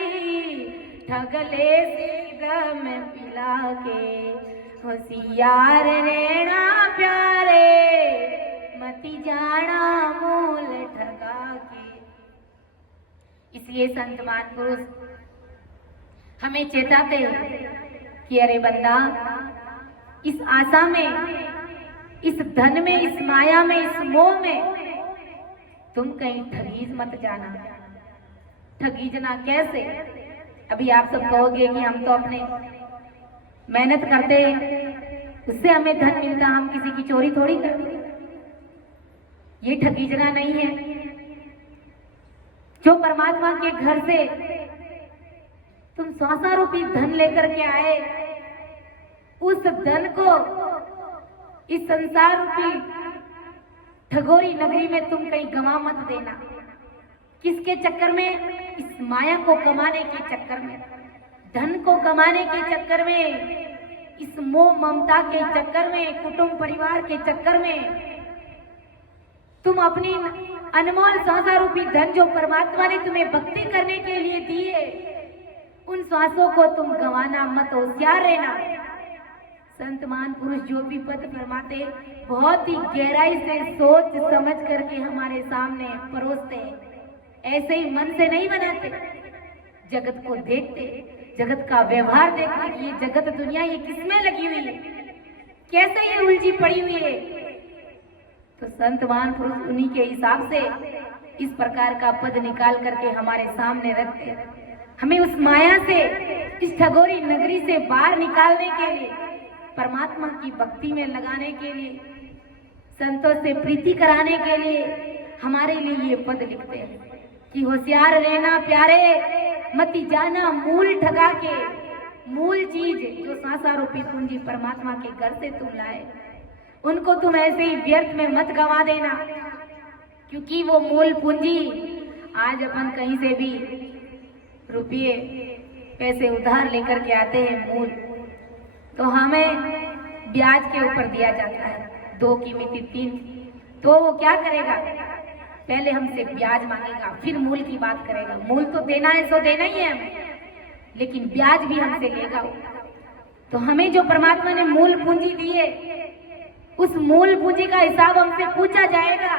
ठगले सी दम पिला के। होशियार रहना प्यारे, मति जाना मोल ठगा के। इसलिए संत महापुरुष हमें चेताते हैं कि अरे बंदा, इस आशा में, इस धन में, इस माया में, इस मोह में तुम कहीं ठगीज मत जाना। ठगीजना कैसे? अभी आप सब कहोगे कि हम तो अपने मेहनत करते हैं, उससे हमें धन मिलता, हम किसी की चोरी थोड़ी करते। ये ठगीजना नहीं है। जो परमात्मा के घर से तुम श्वासा रूपी धन लेकर के आए, उस धन को इस संसार रूपी ठगोरी नगरी में तुम कहीं गंवा मत देना। किसके चक्कर में? इस माया को कमाने के चक्कर में, धन को कमाने के चक्कर में, इस मोह ममता के चक्कर में, कुटुंब परिवार के चक्कर में तुम अपनी अनमोल श्वासा रूपी धन जो परमात्मा ने तुम्हें भक्ति करने के लिए दी है, उन श्वासों को तुम गंवाना मत, होशियार रहना। संत महान पुरुष जो भी पद फरमाते बहुत ही गहराई से सोच समझ करके हमारे सामने परोसते हैं। ऐसे ही मन से नहीं बनाते, जगत को देखते, जगत का व्यवहार देखते कि ये जगत दुनिया ये किसमें लगी हुई है, कैसे ये उलझी पड़ी हुई है। तो संत महान पुरुष उन्हीं के हिसाब से इस प्रकार का पद निकाल करके हमारे सामने रखते, हमें उस माया से, इस ठगोरी नगरी से बाहर निकालने के लिए, परमात्मा की भक्ति में लगाने के लिए, संतों से प्रीति कराने के लिए हमारे लिए ये पद लिखते हैं। कि होशियार रहना प्यारे, मत जाना मूल ठगा के। मूल चीज जो सांसा रूपी पूंजी परमात्मा के घर से तुम लाए, उनको तुम ऐसे ही व्यर्थ में मत गवा देना, क्योंकि वो मूल पूंजी आज अपन कहीं से भी रुपये पैसे उधार लेकर के आते हैं मूल, तो हमें ब्याज के ऊपर दिया जाता है 2 की मिति 3। तो वो क्या करेगा, पहले हमसे ब्याज मांगेगा, फिर मूल की बात करेगा। मूल तो देना है सो देना ही है हमें, लेकिन ब्याज भी हमसे लेगा वो। तो हमें जो परमात्मा ने मूल पूंजी दी है, उस मूल पूंजी का हिसाब हमसे पूछा जाएगा,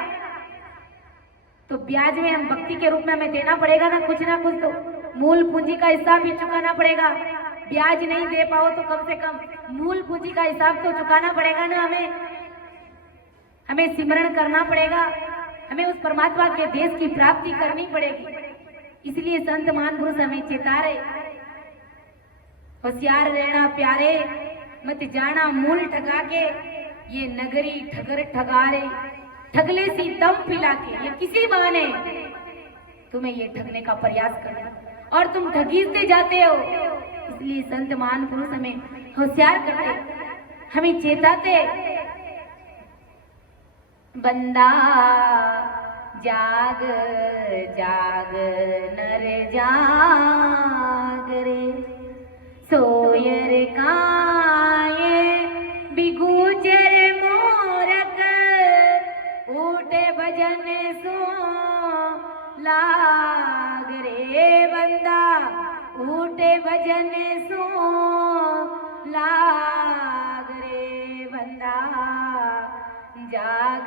तो ब्याज में हम भक्ति के रूप में हमें देना पड़ेगा ना कुछ। तो मूल पूंजी का हिसाब भी चुकाना पड़ेगा। ब्याज नहीं दे पाओ तो कम से कम मूल पूंजी का हिसाब तो चुकाना पड़ेगा ना हमें सिमरण करना पड़ेगा, हमें उस परमात्मा के देश की प्राप्ति करनी पड़ेगी। इसलिए संत महापुरुष हमें चेता रहे, होशियार रहना प्यारे, मत जाना मूल ठगा के। ये नगरी ठगर ठगारे, ठगले सी दम पिला के। ये किसी बहाने तुम्हें ये ठगने का प्रयास करना, और तुम ठगीते जाते हो। इसलिए संत महापुरुष हमें होशियार करते, हमें चेताते, बंदा जाग जाग नर जाग रे, सोयर काये बिगुजर मोरक, उठे भजन सो लाग रे। बंदा उठे भजन सो लाग रे, बंदा जाग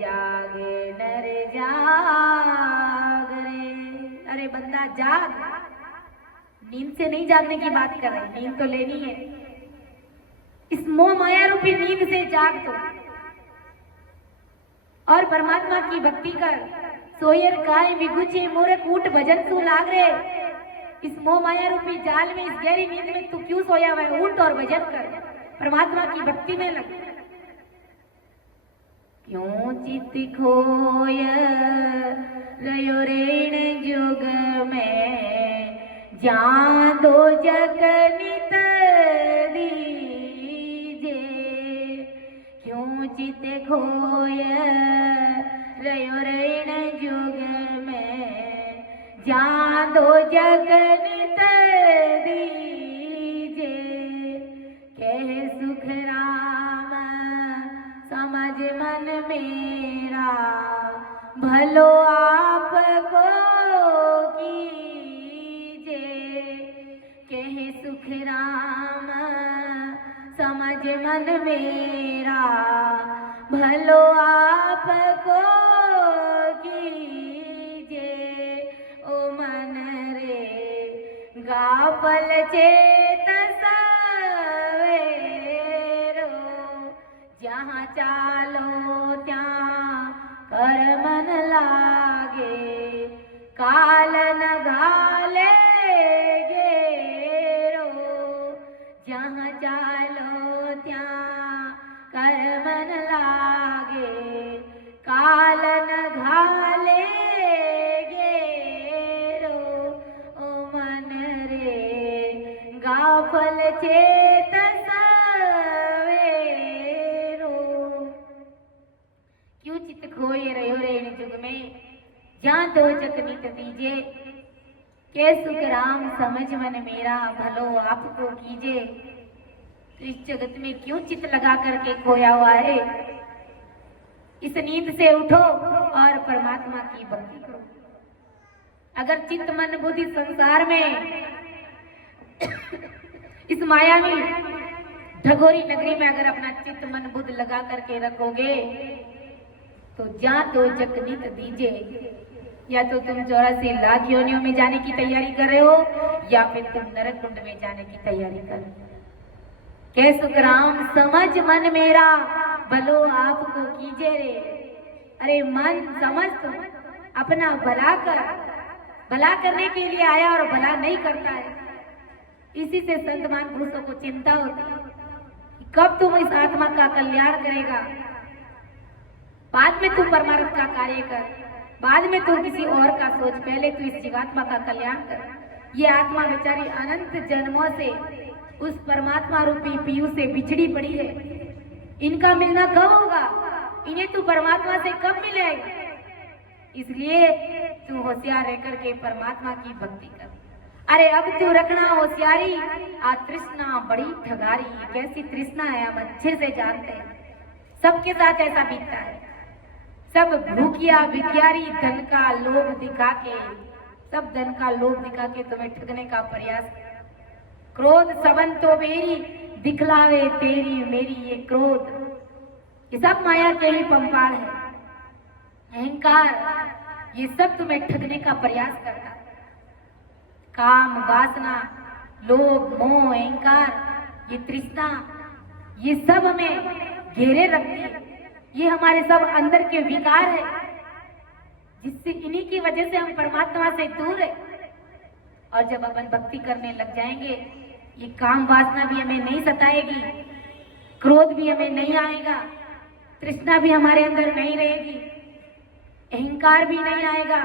जाग नर जाग रे। अरे बंदा जाग, नींद से नहीं जागने की बात कर रहे, नींद तो लेनी है। इस मोह माया रूपी नींद से जाग दो और परमात्मा की भक्ति कर। सोयर काय विगुचे मोरक, उठ भजन तू लाग रे। इस मोह माया रूपी जाल में, इस गहरी नींद में तू क्यों सोया हुआ है? उठ और भजन कर, परमात्मा की भक्ति में लग। क्यों चित खोय रयो रेण जुग में, जान दो जग नित दीजे। क्यों चित खोय रयो रेण जुग में, जान दो जग नित दीजे। कह सुख राम समझ मन मेरा, भलो आपको कीजे। कह सुख राम समझ मन मेरा, भलो आपको कीजे। ओ मन रे गाफल चेत सवेरो, जहाँ चालो त्यां कर मन लागे। काल न घाले गेरो, जहाँ चालो त्यां कर मन लागे। काल न घाले गेरो, ओ मन रे गाफल चेत चित खोए रहो रे इन जुग में, जहाँ दो जग नित दीजे। के सुख राम समझ मन मेरा, भलो आपको कीजे। तो इस जगत में क्यों चित लगा करके खोया हुआ है? इस नींद से उठो और परमात्मा की भक्ति करो। अगर चित्त मन बुद्धि संसार में इस माया में ढगोरी नगरी में अगर अपना चित्त मन बुद्धि लगा करके रखोगे, तो जा तो जग नित दीजे। या तो तुम 84 लाख योनियों में जाने की तैयारी कर रहे हो, या फिर तुम नरक कुंड में जाने की तैयारी कर रहे हो। कह सुख राम समझ मन मेरा, भलो आपको कीजे रे। अरे मन समझ, तुम अपना भला कर, भला करने के लिए आया और भला नहीं करता है। इसी से संत महापुरुषों को चिंता होती है कि कब तुम इस आत्मा का कल्याण करेगा, बाद में तू परमार्थ का कार्य कर। बाद में तू किसी और का सोच, पहले तू इस जीवात्मा का कल्याण कर। ये आत्मा बेचारी अनंत जन्मों से उस परमात्मा रूपी पीयू से बिछड़ी पड़ी है। इनका मिलना कब होगा? इन्हें तू परमात्मा से कब मिलेगा? इसलिए तू होशियार रहकर के परमात्मा की भक्ति कर। अरे अब तू रखना होशियारी, आ तृष्णा बड़ी ठगारी। कैसी तृष्णा है हम अच्छे से जानते हैं, सबके साथ ऐसा बीतता है। सब भूखिया भिखारी धन का लोभ दिखा के, सब धन का लोभ दिखा के तुम्हें ठगने का प्रयास। क्रोध सबन तो मेरी दिखलावे तेरी मेरी, ये क्रोध ये सब माया के ही पंपाल है। अहंकार ये सब तुम्हें ठगने का प्रयास करता है। काम वासना लोभ मोह अहंकार ये तृष्णा ये सब हमें घेरे रखती है। ये हमारे सब अंदर के विकार है, जिससे इन्हीं की वजह से हम परमात्मा से दूर है। और जब अपन भक्ति करने लग जाएंगे, ये काम वासना भी हमें नहीं सताएगी, क्रोध भी हमें नहीं आएगा, तृष्णा भी हमारे अंदर नहीं रहेगी, अहंकार भी नहीं आएगा।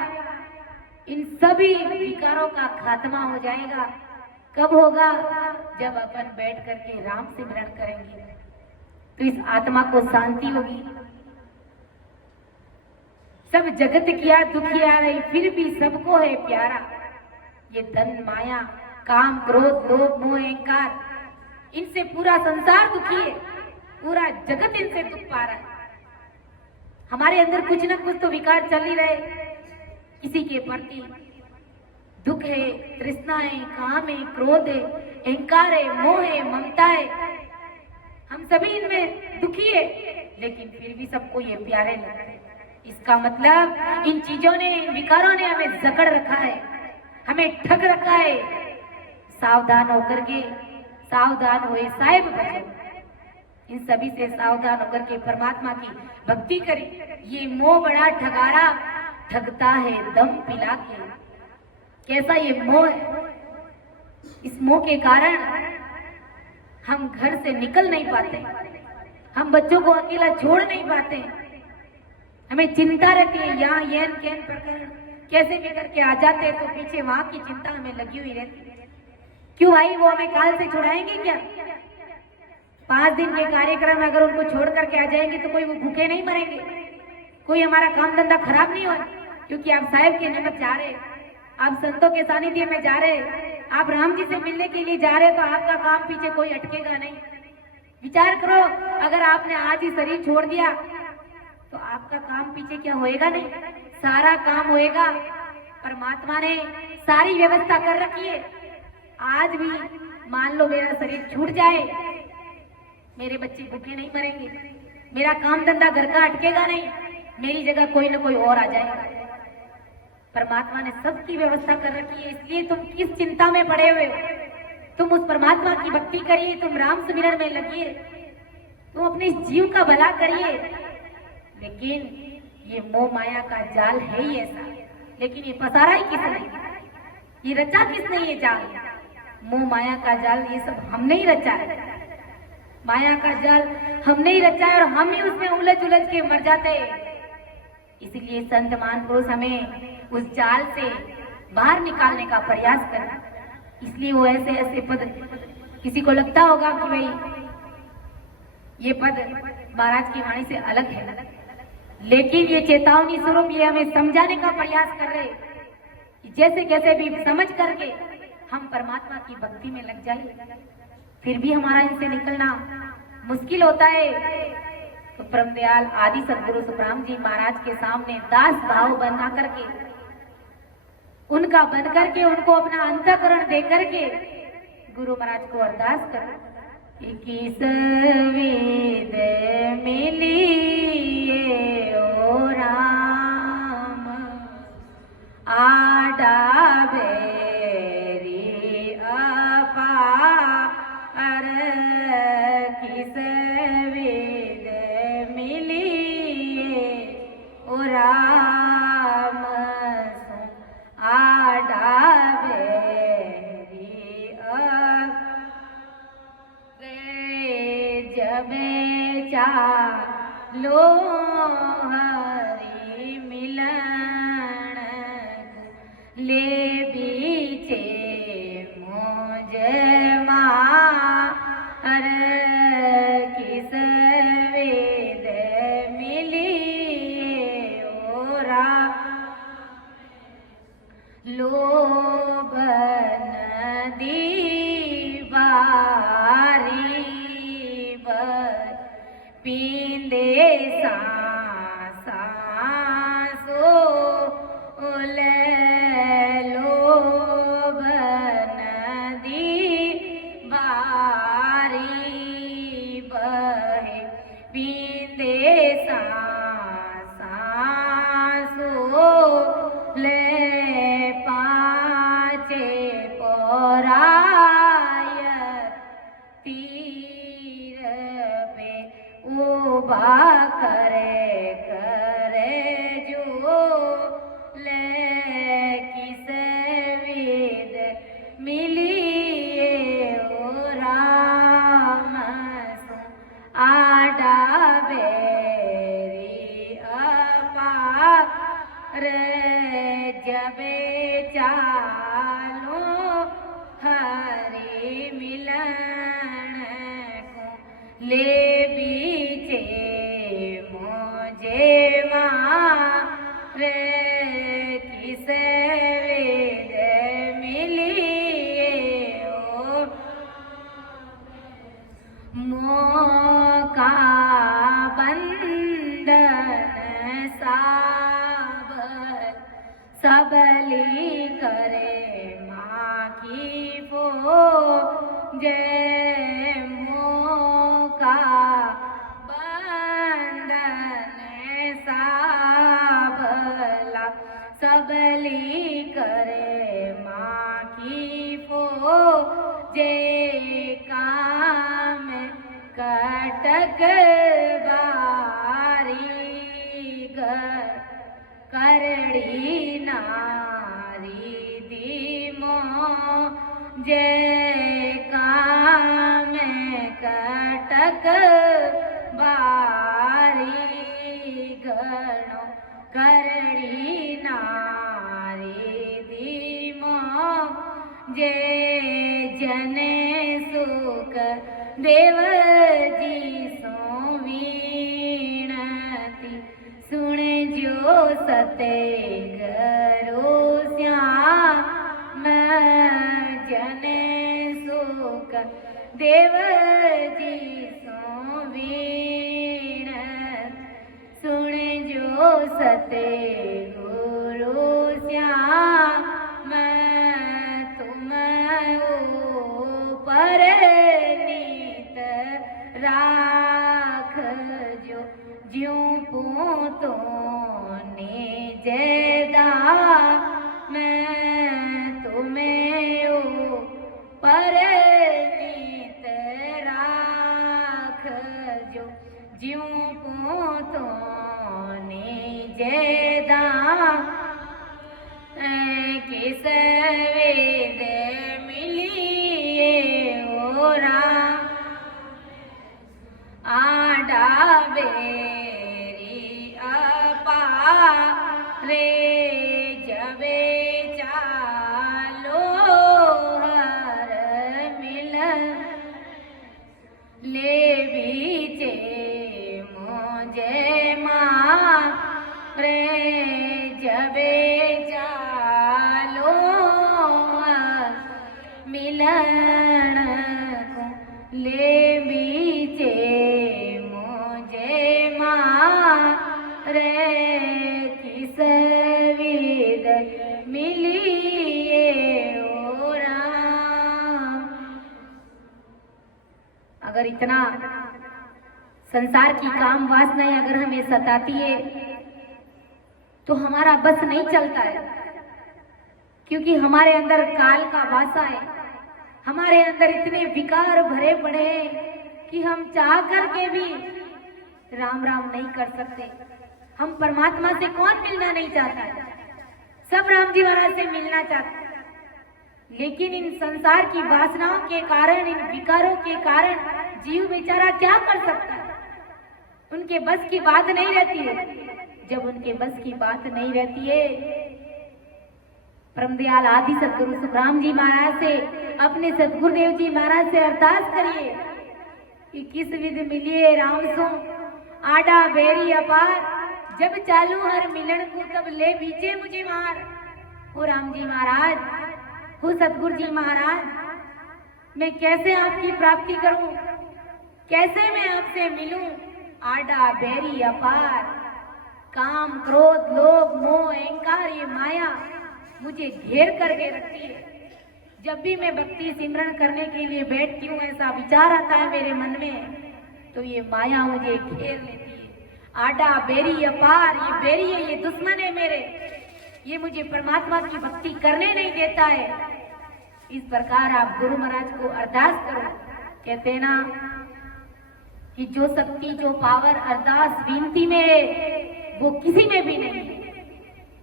इन सभी विकारों का खात्मा हो जाएगा। कब होगा? जब अपन बैठ करके राम सिमरन करेंगे, तो इस आत्मा को शांति होगी। सब जगत किया दुखिया रही, फिर भी सबको है प्यारा। ये धन माया काम क्रोध लोभ मोह अहंकार, इनसे पूरा संसार दुखी है, पूरा जगत इनसे दुख पा रहा है। हमारे अंदर कुछ ना कुछ तो विकार चल ही रहे, किसी के प्रति दुख है, तृष्णा है, काम है, क्रोध है, अहंकार है, मोह है, ममता है। हम सभी इनमें दुखी है, लेकिन फिर भी सबको ये प्यारे लगते हैं। इसका मतलब इन चीजों ने, विकारों ने हमें जकड़ रखा है, हमें ठग रखा है। सावधान होकर के, सावधान हुए साहिब बचो। इन सभी से सावधान होकर के परमात्मा की भक्ति करें। ये मोह बड़ा ठगारा, ठगता है दम पिला के। कैसा ये मोह है, इस मोह के कारण हम घर से निकल नहीं पाते, हम बच्चों को अकेला छोड़ नहीं पाते, हमें चिंता रहती है। यहाँ ये प्रकरण कैसे भी करके आ जाते हैं, तो पीछे वहां की चिंता हमें लगी हुई रहती है। क्यों भाई, वो हमें काल से छुड़ाएंगे क्या? 5 दिन के कार्यक्रम में अगर उनको छोड़ करके आ जाएंगे तो कोई वो भूखे नहीं मरेंगे, कोई हमारा काम धंधा खराब नहीं हो, क्योंकि आप साहिब के निमित्त जा रहे, आप संतों के सानिध्य में जा रहे, आप राम जी से मिलने के लिए जा रहे, तो आपका काम पीछे कोई अटकेगा नहीं। विचार करो, अगर आपने आज ही शरीर छोड़ दिया तो आपका काम पीछे क्या होएगा? नहीं, सारा काम होएगा। परमात्मा ने सारी व्यवस्था कर रखी है। आज भी मान लो मेरा शरीर छूट जाए, मेरे बच्चे भूखे नहीं मरेंगे, मेरा काम धंधा घर का अटकेगा नहीं, मेरी जगह कोई ना कोई और आ जाएगा। परमात्मा ने सबकी व्यवस्था कर रखी है, इसलिए तुम किस चिंता में पड़े हुए हो? तुम उस परमात्मा की भक्ति करिए, तुम राम सिमरन में लगिए, तुम अपने जीव का भला करिए। लेकिन ये मोह माया का जाल है ही ऐसा। लेकिन ये पसारा ही किसने? ये रचा किसने ये जाल? मोह माया का जाल ये सब हमने ही रचा है। माया का जाल हमने ही रचा है और हम ही उसमें उलझ उलझ के मर जाते हैं। इसलिए संत महापुरुष हमें उस जाल से बाहर निकालने का प्रयास करना। इसलिए वो ऐसे ऐसे पद, किसी को लगता होगा कि भाई ये पद महाराज की वाणी से अलग है, लेकिन ये चेतावनी स्वरूप ये हमें समझाने का प्रयास कर रहे कि जैसे कैसे भी समझ करके हम परमात्मा की भक्ति में लग जाए। फिर भी हमारा इनसे निकलना मुश्किल होता है, तो परम दयाल आदि सदगुरु सुखराम जी महाराज के सामने दास भाव बना करके, उनका बन करके, उनको अपना अंतःकरण दे करके गुरु महाराज को अरदास करो कि किस वेद मिली ओ राम आडा बेरी अपार, किस वेद मिली ओ राम आडा बेरी जब चालो हरि मिलन ले बीचे मुझे मार किस वेद मिली ओरा लोभ नदी बारी बर पींदे सांसो ले लोभ नदी बारी बहे पींदे सांसो ले पाचे परायत तीर पे उबा करे करे जो ले किस विद मिलिए ओ राम सो आडा बेरी अपार जबे चालो हरि मिलन को ले बीचे मुझे मार किस वेद मिलिए ओ मोका बंदन साबर सबली करे माँ की फो जय मोका बंदन साबला सबली करे माँ की फो जय काम कटक बारी करड़ी नारी दीमो जय काम कटक बारी गणो करड़ी नारी दीमो जय जने सुख देव जी सो वीणती सुने जो सते गरो श्याम जने सुख देव जी सो वीण सुने जो सते गुरु श्याम तुम ऊपर नीत राख जो ज्यों पूतो निज मैं तुम्हें ऊपर नीत राख जो ज्यों पूतो निज किस वेद मिलिए ओरा आडा बेरी अपा रे जबे चालो हर मिल ले बीचे मुझे माँ रे जबे चालो मिलन को ले बीचे मुझे माँ रे किस विद मिलिए ओ राम। अगर इतना संसार की काम वासनाएं अगर हमें सताती है तो हमारा बस नहीं चलता है, क्योंकि हमारे अंदर काल का वासा है, हमारे अंदर इतने विकार भरे पड़े हैं कि हम चाह करके भी राम राम नहीं कर सकते। हम परमात्मा से कौन मिलना नहीं चाहता, सब राम जी महाराज से मिलना चाहते, लेकिन इन संसार की वासनाओं के कारण, इन विकारों के कारण जीव बेचारा क्या कर सकता है। उनके बस की बात नहीं रहती है। जब उनके बस की बात नहीं रहती है परम दयाल आदि सदगुरु सुखराम जी महाराज से, अपने सदगुरुदेव जी महाराज से अरदास करिए कि किस विधि मिलिए राम सो आडा बेरी अपार, जब चालू हर मिलन को तब ले बीचे मुझे मार। हो राम जी महाराज, हो सदगुरु जी महाराज, मैं कैसे आपकी प्राप्ति करूं, कैसे मैं आपसे मिलूं। आडा बेरी अपार, काम क्रोध लोभ मोह अहंकार ये माया मुझे घेर करके रखती है। जब भी मैं भक्ति सिमरन करने के लिए बैठती हूँ, ऐसा विचार आता है मेरे मन में, तो ये माया मुझे घेर लेती है। आडा बेरी अपार, ये बेरी है, ये दुश्मन है मेरे, ये मुझे परमात्मा की भक्ति करने नहीं देता है। इस प्रकार आप गुरु महाराज को अरदास करो। कहते हैं ना कि जो शक्ति जो पावर अरदास विनती में है वो किसी में भी नहीं है।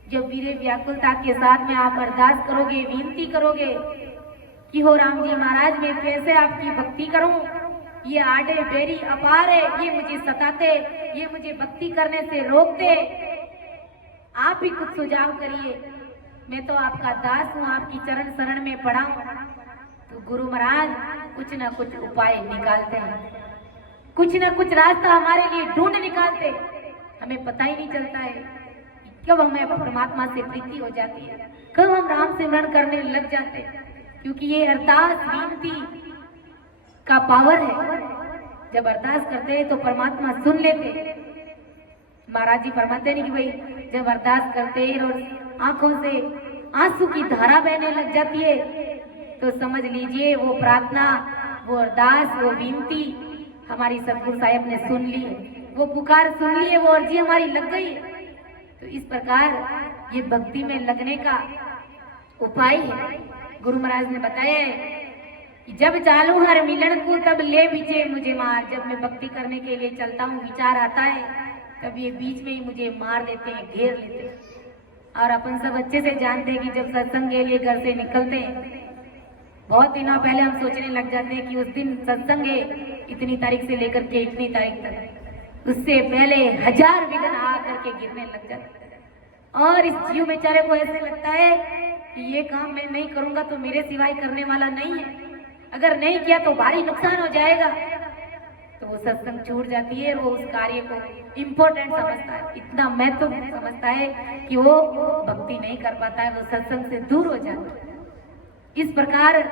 जब वीरे व्याकुलता के साथ में आप अरदास करोगे, विनती करोगे कि हो राम जी महाराज, मैं कैसे आपकी भक्ति करूं, ये आड़े बेरी अपार है, ये मुझे सताते, ये मुझे भक्ति करने से रोकते, आप ही कुछ सुझाव करिए। मैं तो आपका दास हूँ, आपकी चरण शरण में पड़ा हूँ। तो गुरु महाराज कुछ ना कुछ उपाय निकालते हैं, कुछ ना कुछ रास्ता हमारे लिए ढूंढ निकालते। हमें पता ही नहीं चलता है कि कब हमें परमात्मा से प्रीति हो जाती है, कब हम राम सिमरन करने लग जाते हैं, क्योंकि ये अरदास विनती का पावर है। जब अरदास करते हैं तो परमात्मा सुन लेते। महाराज जी फरमाते नहीं कि भाई जब अरदास करते हैं और आंखों से आंसू की धारा बहने लग जाती है, तो समझ लीजिए वो प्रार्थना, वो अरदास, वो विनती हमारी सतगुरु साहिब ने सुन ली है, वो पुकार सुन ली है, वो अर्जी हमारी लग गई है। तो इस प्रकार ये भक्ति में लगने का उपाय है। गुरु महाराज ने बताया है कि जब चालू हर मिलन को तब ले बीचे मुझे मार। जब मैं भक्ति करने के लिए चलता हूँ, विचार आता है, तब ये बीच में ही मुझे मार देते हैं, घेर लेते हैं। और अपन सब अच्छे से जानते हैं कि जब सत्संग के लिए घर से निकलते हैं, बहुत दिनों पहले हम सोचने लग जाते हैं कि उस दिन सत्संग है, इतनी तारीख से लेकर के इतनी तारीख तक, उससे पहले 1000 विघ्न आ करके गिरने लग जाते हैं। और इस जीव बेचारे को ऐसे लगता है कि ये काम मैं नहीं करूंगा तो मेरे सिवाय करने वाला नहीं है, अगर नहीं किया तो भारी नुकसान हो जाएगा। तो वो सत्संग छूट जाती है, वो उस कार्य को इम्पोर्टेंट समझता है, इतना महत्व समझता है कि वो भक्ति नहीं कर पाता है, वो सत्संग से दूर हो जाता है। इस प्रकार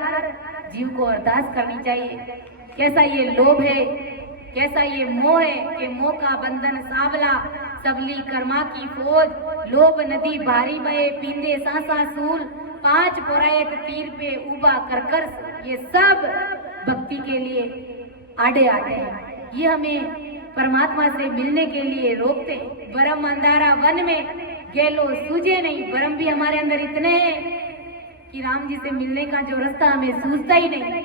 जीव को अरदास करनी चाहिए। कैसा ये लोभ है, कैसा ये मोह है कि मोह का बंधन सावला, सबली कर्मा की फौज, लोभ नदी भारी बहे, पींदे सांसा सूल, 5 पुरायत तीर पे उबा करकर, ये सब भक्ति के लिए आड़े आते हैं। ये हमें परमात्मा से मिलने के लिए रोकते। बरम अंधारा वन में गेलो सूझे नहीं, बरम भी हमारे अंदर इतने हैं कि राम जी से मिलने का जो रास्ता हमें सूझता ही नहीं।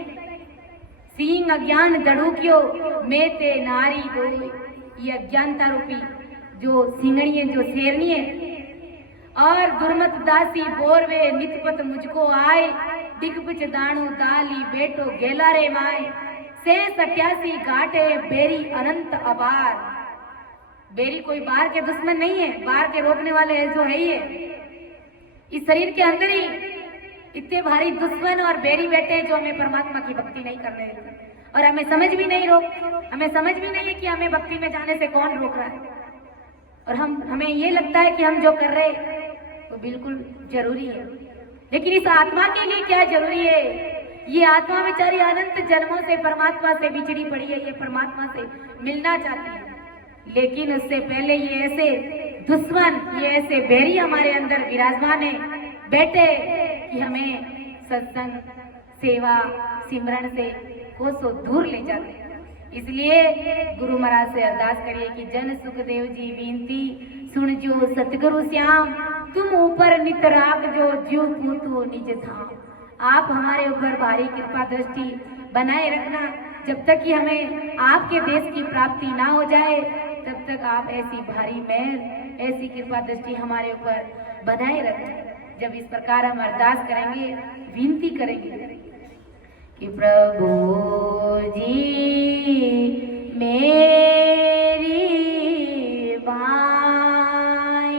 सिंह अज्ञान दड़ूकियो मेते नारी दो, ये अज्ञानता रूपी जो सिंगड़ी है, जो शेरनी है। और दुर्मत दासी बोरवे नितपत मुझको आए, दिग्बच दाणु दाली बेटो गेला रे माए, से 87 घाटे बेरी अनंत अबार। बेरी कोई बाहर के दुश्मन नहीं है, बाहर के रोकने वाले है जो है ही है। इस शरीर के अंदर ही इतने भारी दुश्मन और बेरी बैठे हैं जो हमें परमात्मा की भक्ति नहीं करने देते, और हमें समझ भी नहीं है कि हमें भक्ति में जाने से कौन रोक रहा है। और हमें ये लगता है कि हम जो कर रहे हैं वो बिल्कुल जरूरी है, लेकिन इस आत्मा के लिए क्या जरूरी है? ये आत्मा बेचारी अनंत जन्मों से परमात्मा से बिछड़ी पड़ी है, ये परमात्मा से मिलना चाहती है, लेकिन उससे पहले ये ऐसे दुश्मन, ये ऐसे बैरी हमारे अंदर विराजमान है बैठे कि हमें सत्संग, सेवा, सिमरन से कोसों दूर ले जाते हैं। इसलिए गुरु महाराज से अरदास करिए कि जन सुखदेव जी विनती सुन जो सतगुरु श्याम, तुम ऊपर नित राख जो ज्यो पूतो निज धाम। आप हमारे ऊपर भारी कृपा दृष्टि बनाए रखना, जब तक कि हमें आपके देश की प्राप्ति ना हो जाए तब तक आप ऐसी भारी मेहर, ऐसी कृपा दृष्टि हमारे ऊपर बनाए रखना। जब इस प्रकार हम अरदास करेंगे, विनती करेंगे कि प्रभु जी मेरी बाएं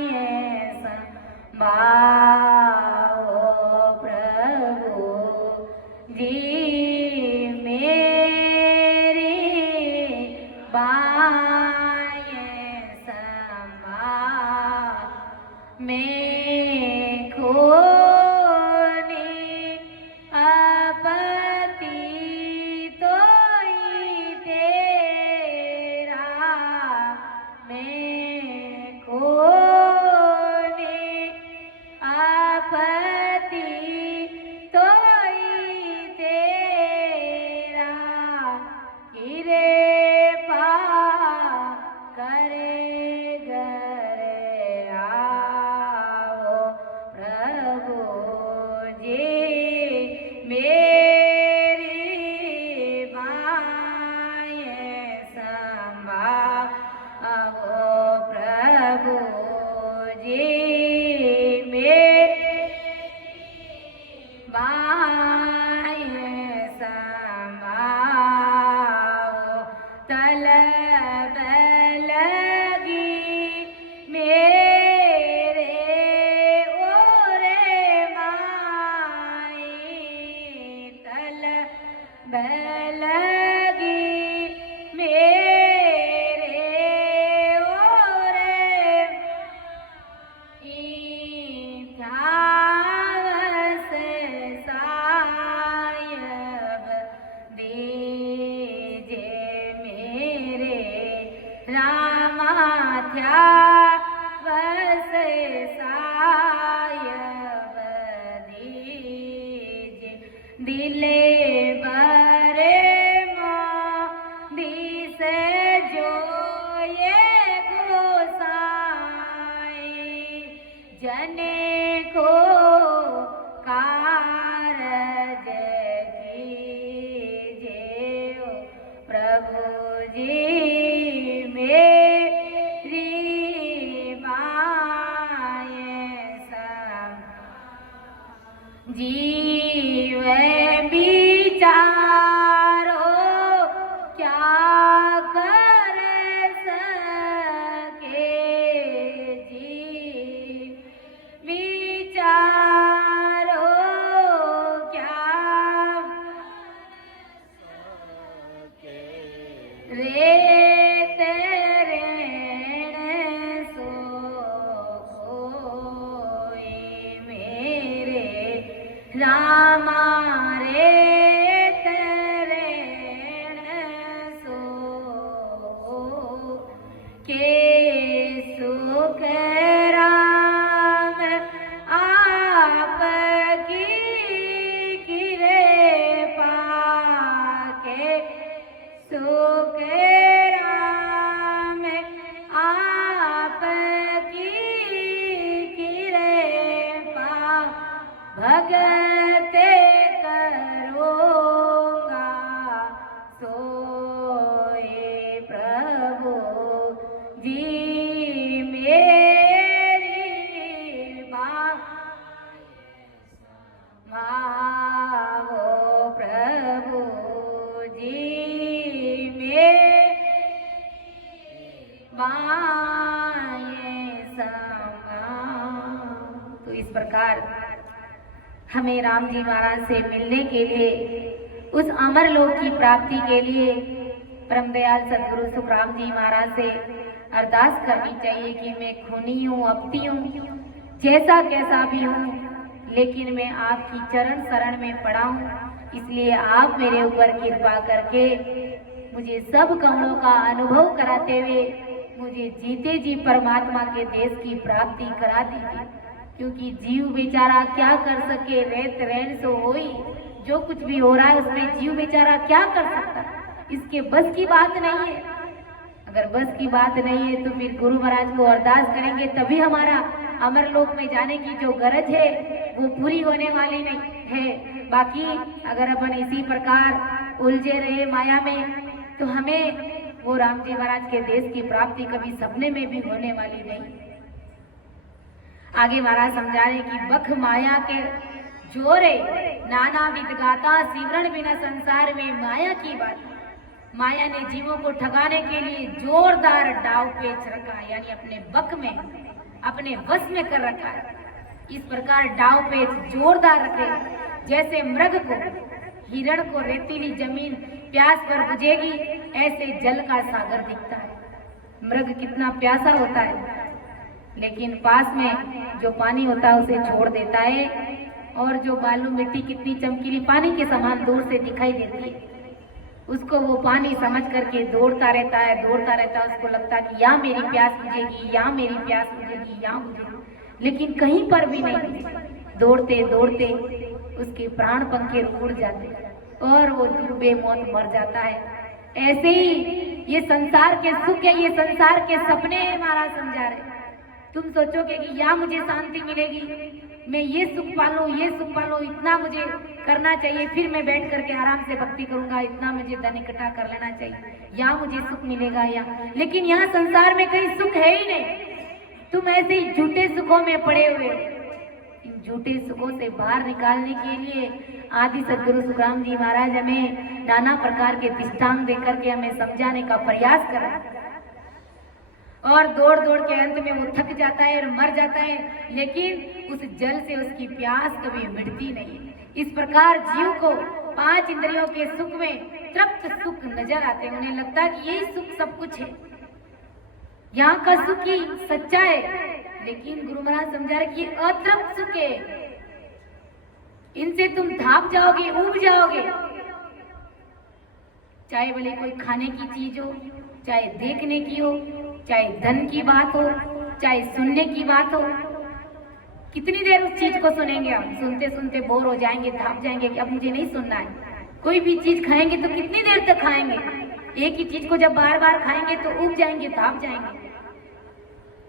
संभाओ, मेरी बाएं संभाल मैं खोनी आपत्ति तो ही तेरा मैं खोनी आपत्ति तो ही तेरा गिरे पा करे घरे आओ प्रभु जी मेरी बाएं संभालो प्रभु जी मेरी बाएं संभालो तलब लगी मेरे ओरे माई तलब लगी मेरे ओरे ध्यावस सायब दीजे मेरे रामा ध्यावस सायब दीजे दिले बरे दिस जो ये गोसाई जने को कारज कीजे ओ प्रभु जी मेरी बाएं संभालो जीव विचारो क्या कर सके जीव विचारो क्या रेत ऋण सो कोई मेरे रामा रेत ऋण सो के सुख राम आपकी कृपा के सुख राम आपकी कृपा भगत करूँगा सोए प्रभु जी मेरी मांगो प्रभु जी मेरी बाएं संभालो। तो इस प्रकार हमें राम जी महाराज से मिलने के लिए उस अमर लोक की प्राप्ति के लिए परम दयाल सदगुरु सुखराम जी महाराज से अरदास करनी चाहिए कि मैं खूनी हूँ, अपती हूँ, जैसा कैसा भी हूँ, लेकिन मैं आपकी चरण शरण में पड़ा हूँ। इसलिए आप मेरे ऊपर कृपा करके मुझे सब कमलों का अनुभव कराते हुए मुझे जीते जी परमात्मा के देश की प्राप्ति करा दीजिए। क्योंकि जीव बेचारा क्या कर सके, रेत रैन सो होई, जो कुछ भी हो रहा है उसमें जीव बेचारा क्या कर सकता, इसके बस की बात नहीं है। अगर बस की बात नहीं है तो फिर गुरु महाराज को अरदास करेंगे तभी हमारा अमर लोक में जाने की जो गरज है वो पूरी होने वाली नहीं है। बाकी अगर अपन इसी प्रकार उलझे रहे माया में तो हमें वो राम जी महाराज के देश की प्राप्ति कभी सपने में भी होने वाली नहीं। आगे महाराज समझा रहे कि बख माया के जोरे नाना विद गाता सिमरण बिना संसार में माया की बात। माया ने जीवों को ठगाने के लिए जोरदार डाव पेच रखा, यानी अपने बक में, अपने वश में कर रखा है। इस प्रकार डाव पेच जोरदार रखे, जैसे मृग को हिरण को रेतीली जमीन प्यास पर बुझेगी, ऐसे जल का सागर दिखता है। मृग कितना प्यासा होता है, लेकिन पास में जो पानी होता है उसे छोड़ देता है, और जो बालू मिट्टी कितनी चमकीली पानी के समान दूर से दिखाई देती है, उसको वो पानी समझ करके दौड़ता रहता है, दौड़ता रहता है। उसको लगता है कि यहाँ मेरी प्यास बुझेगी, यहाँ मेरी प्यास बुझेगी, यहाँ बुझेगी, लेकिन कहीं पर भी नहीं। दौड़ते दौड़ते उसके प्राण पंखे उड़ जाते और वो बेमौत मर जाता है। ऐसे ही ये संसार के सुख है, ये संसार के सपने हैं। महाराज समझा रहे, तुम सोचोगे कि यहाँ मुझे शांति मिलेगी, मैं ये सुख पालूं, ये सुख पालूं, इतना मुझे करना चाहिए, फिर मैं बैठ करके आराम से भक्ति करूंगा, इतना मुझे धन इकट्ठा कर लेना चाहिए, यहाँ मुझे सुख मिलेगा। यहाँ लेकिन यहाँ संसार में कहीं सुख है ही नहीं। तुम ऐसे ही झूठे सुखों में पड़े हुए। इन झूठे सुखों से बाहर निकालने के लिए आदि सदगुरु सुखराम जी महाराज हमें नाना प्रकार के दृष्टांत देकर के हमें समझाने का प्रयास कर रहे हैं। और दौड़ दौड़ के अंत में वो थक जाता है और मर जाता है, लेकिन उस जल से उसकी प्यास कभी मिटती नहीं। इस प्रकार जीव को 5 इंद्रियों के सुख में तृप्त सुख नजर आते हैं। उन्हें लगता है कि यही सुख सब कुछ है, यहाँ का सुख ही सच्चा है। लेकिन गुरु महाराज समझा रहे कि ये अतृप्त सुख है, इनसे तुम धाप जाओगे, उब जाओगे। चाहे भले कोई खाने की चीज हो, चाहे देखने की हो, चाहे धन की बात हो, चाहे सुनने की बात हो, कितनी देर उस चीज को सुनेंगे हम? सुनते सुनते बोर हो जाएंगे, धाप जाएंगे कि अब मुझे नहीं सुनना है। कोई भी चीज खाएंगे तो कितनी देर तक खाएंगे? एक ही चीज को जब बार बार खाएंगे तो उब जाएंगे, धाप जाएंगे।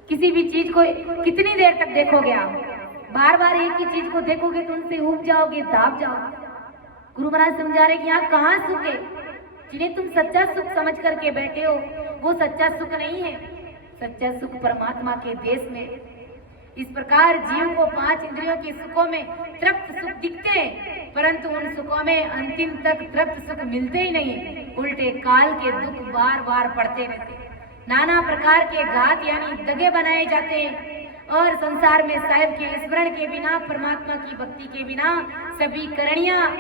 किसी भी चीज को कितनी देर तक देखोगे आप? बार बार एक ही चीज को देखोगे तो उनसे उब जाओगे, धाप जाओगे। गुरु महाराज समझा रहे कि यहाँ कहाँ सुख है? जिन्हें तुम सच्चा सुख समझ करके बैठे हो, वो सच्चा सुख नहीं है। सच्चा सुख परमात्मा के देश में। इस प्रकार जीव को 5 इंद्रियों के सुखों में तृप्त सुख दिखते हैं, परंतु उन सुखों में अंतिम तक तृप्त सुख मिलते ही नहीं। उल्टे काल के दुख बार बार पड़ते रहते हैं। नाना प्रकार के घात यानी दगे बनाए जाते हैं, और संसार में साहिब के स्मरण के बिना, परमात्मा की भक्ति के बिना सभी करणियां,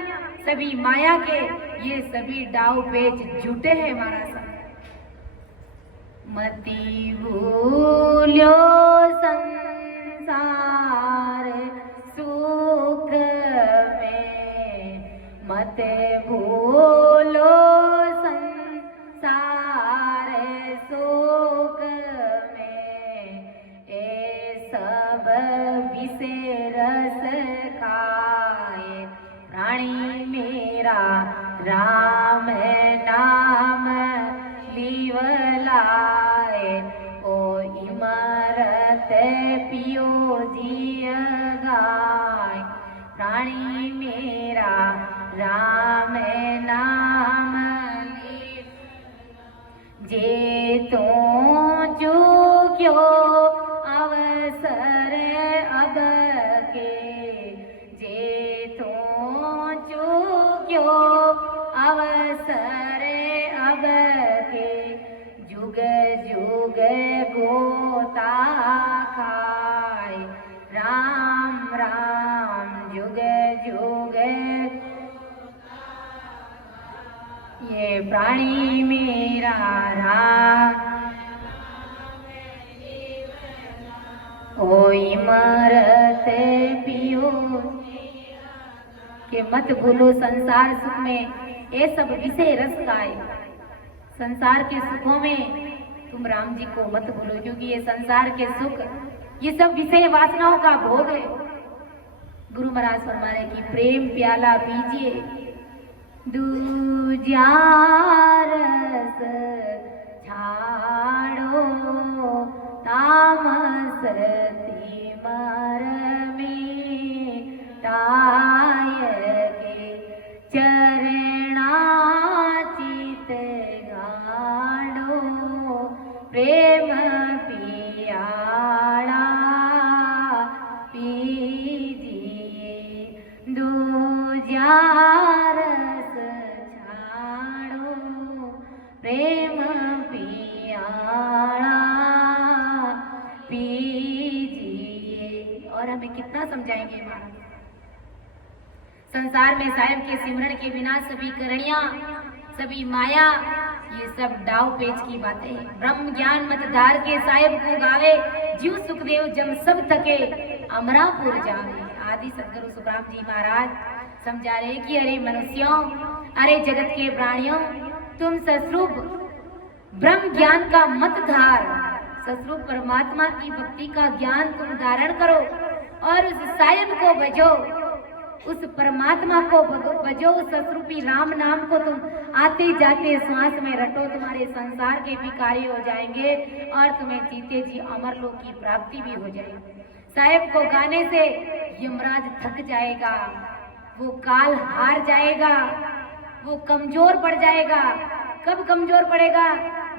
सभी माया के ये सभी डाव पेच झूठे हैं। महाराज मति भूल्यो संसार सुख में, मत भूलो संसार सुख में, ए सब विषय रस खाए प्राणी मेरा राम नाम लीवलाए। ओ इमरत पियो जिय गाय, प्राणी मेरा राम नाम जे तो चूक्यो अवसर अब के, जे तो चूक्यो अवसर अब के, जुग जुग गोता खाए राम राम, जुग जुग ये प्राणी मेरा राम। ओई मरत पियो के मत भूलो संसार सुख में, ये सब विषय रस खाए। संसार के सुखों में तुम राम जी को मत भूलो, क्योंकि ये संसार के सुख ये सब विषय वासनाओं का भोग है। गुरु महाराज फरमा रहे कि प्रेम प्याला पीजिए, दूजा रस छाड़ो, तामस तिमर में टाय के, चरणा चित गाड़ो, प्रेम पियाला पीजिए, दूजा रस छाड़ो, प्रेम पियाला पीजिए। और हमें कितना समझाएंगे महाराज? संसार संसार में साहेब के सिमरन के बिना सभी करणियां, सभी माया, ये सब डाव पेच की बातें हैं। ब्रह्म ज्ञान मत धार के साहेब को गावे, जीव सुखदेव जम सब थके अमरापुर जावे। आदि सदगुरु सुखराम जी महाराज समझा रहे कि अरे मनुष्यों, अरे जगत के प्राणियों, तुम सस्वरूप ब्रह्म ज्ञान का मत धार, सस्वरूप परमात्मा की भक्ति का ज्ञान तुम धारण करो और उस सायब को भजो, उस परमात्मा को भजो, उस सस्वरूपी राम नाम को तुम आते जाते श्वास में रटो। तुम्हारे संसार के भी कार्य हो जाएंगे और तुम्हें जीते जी अमर लोक की प्राप्ति भी हो जाएगी। साहेब को गाने से यमराज थक जाएगा, वो काल हार जाएगा, वो कमजोर पड़ जाएगा। कब कमजोर पड़ेगा?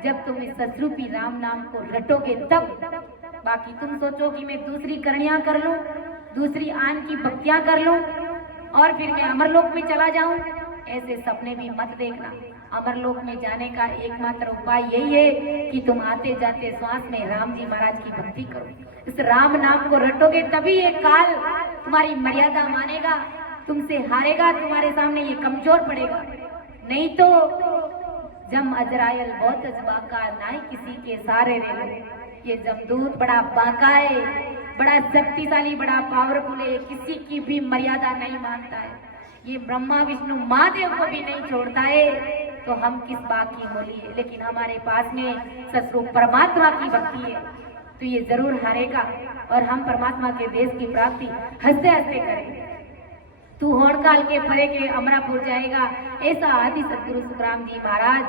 जब तुम इस सस्वरूपी राम नाम को रटोगे तब। बाकी तुम सोचो कि मैं दूसरी करणियां कर लूं, दूसरी आन की भक्तियां कर लूं और फिर मैं अमरलोक में चला जाऊं, ऐसे सपने भी मत देखना। अमरलोक में जाने का एकमात्र उपाय यही है कि तुम आते जाते श्वास में राम जी महाराज की भक्ति करो, इस राम नाम को रटोगे, तभी ये काल तुम्हारी मर्यादा मानेगा, तुमसे हारेगा, तुम्हारे सामने ये कमजोर पड़ेगा। नहीं तो जम अजरायल बहुत अजबाका, ना ही किसी के सारे रे। ये जमदूत बड़ा बांका है, बड़ा शक्तिशाली, बड़ा पावरफुल है, किसी की भी मर्यादा नहीं मानता है। ये ब्रह्मा विष्णु महादेव को भी नहीं छोड़ता है, तो हम किस बात की होली है। लेकिन हमारे पास में सस्वरूप परमात्मा की भक्ति है, तो ये जरूर हारेगा और हम परमात्मा के देश की प्राप्ति हंसते हंसते करेंगे। तू होड़ काल के परे के अमरापुर जाएगा, ऐसा आदि सदगुरु सुखराम जी महाराज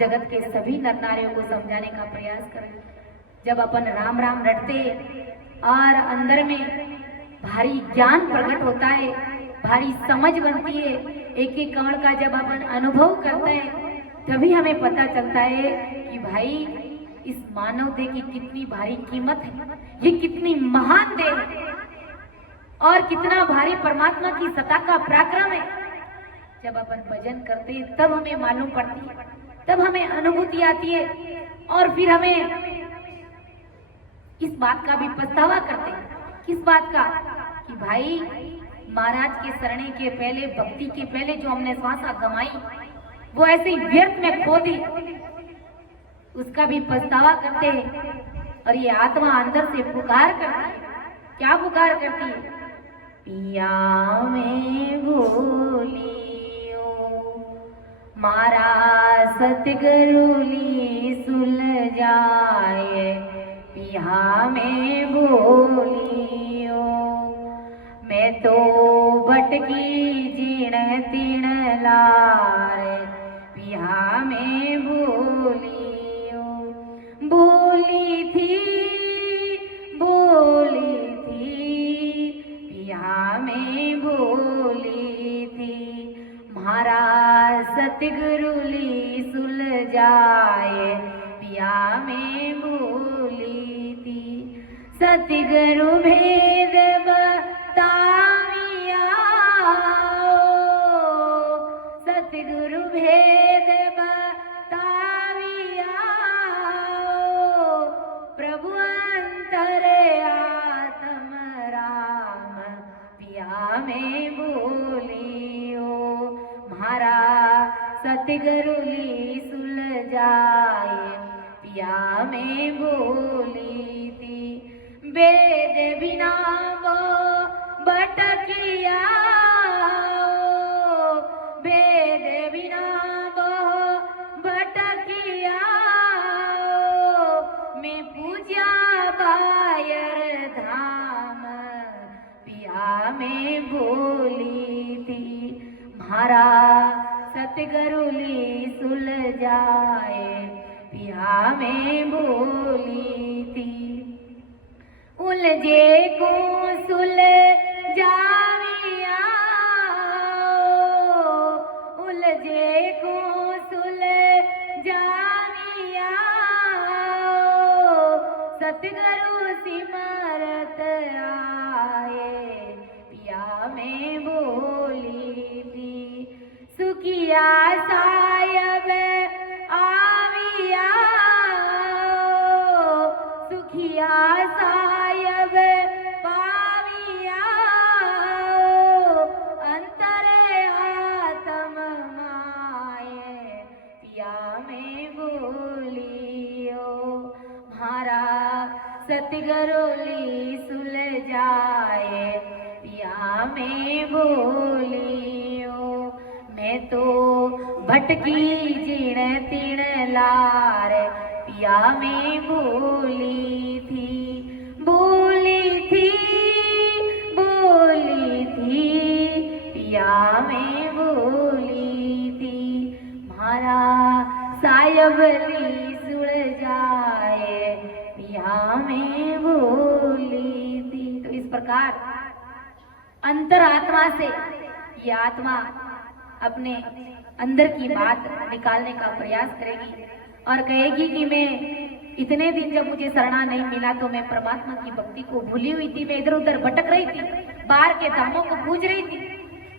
जगत के सभी नर नारियों को समझाने का प्रयास करें। जब अपन राम राम रटते और अंदर में भारी ज्ञान प्रकट होता है, भारी समझ बनती है, एक एक कण का जब अपन अनुभव करते हैं, तभी हमें पता चलता है कि भाई इस मानव देह की कितनी भारी कीमत है, ये कितनी महान देह है और कितना भारी परमात्मा की सत्ता का पराक्रम है। जब अपन भजन करते हैं तब हमें मालूम पड़ती है, तब हमें अनुभूति आती है और फिर हमें इस बात का भी पछतावा करते हैं। किस बात का? कि भाई महाराज के शरणे के पहले, भक्ति के पहले जो हमने श्वासा गंवाई, वो ऐसे ही व्यर्थ में खो दी, उसका भी पछतावा करते हैं। और ये आत्मा अंदर से पुकार करती है। क्या पुकार करती है? पिया में भोलियो मारा सतगुरुली सुलझाए, पिया में भोलियो मैं तो भटकी जीण तीण लारे, पिया में भोलियो बोली थी पिया में बोली थी, महाराज सतगुरुली सुलझाए, पिया में बोली थी। सतगुरु भेद बताविया, सतगुरु भेद बताविया, प्रभु अंतरे आत्म राम, पिया में बोलियो महाराज सतगुरुली सुलझाए, पिया में बोली थी। वेद बिना वो भटकिया, वेद बिना वो भटकिया, मैं पूजा बायर धाम, पिया में बोली थी। महाराज सतगुरुली सुलझाए, पिया में बोली थी। उलझे को सुलझाविया, उलझे को सुलझाविया, सतगुरु सिमरत आए, पिया में बोली थी। सुखिया सायब आविया, सुखिया सायब पाविया, अंतरे गरोली सुलझाए पिया में बोलियो। मैं तो भटकी जीण तीण लार पिया में बोली थी, बोली थी, बोली थी, पिया में बोली थी। मारा सायबली सुलझाए पिया में बोली थी। तो इस प्रकार अंतरात्मा से ये आत्मा अपने अंदर की बात निकालने का प्रयास करेगी और कहेगी कि मैं इतने दिन जब मुझे शरणा नहीं मिला तो मैं परमात्मा की भक्ति को भूली हुई थी, मैं इधर उधर भटक रही थी, बाहर के धामों को पूज रही थी,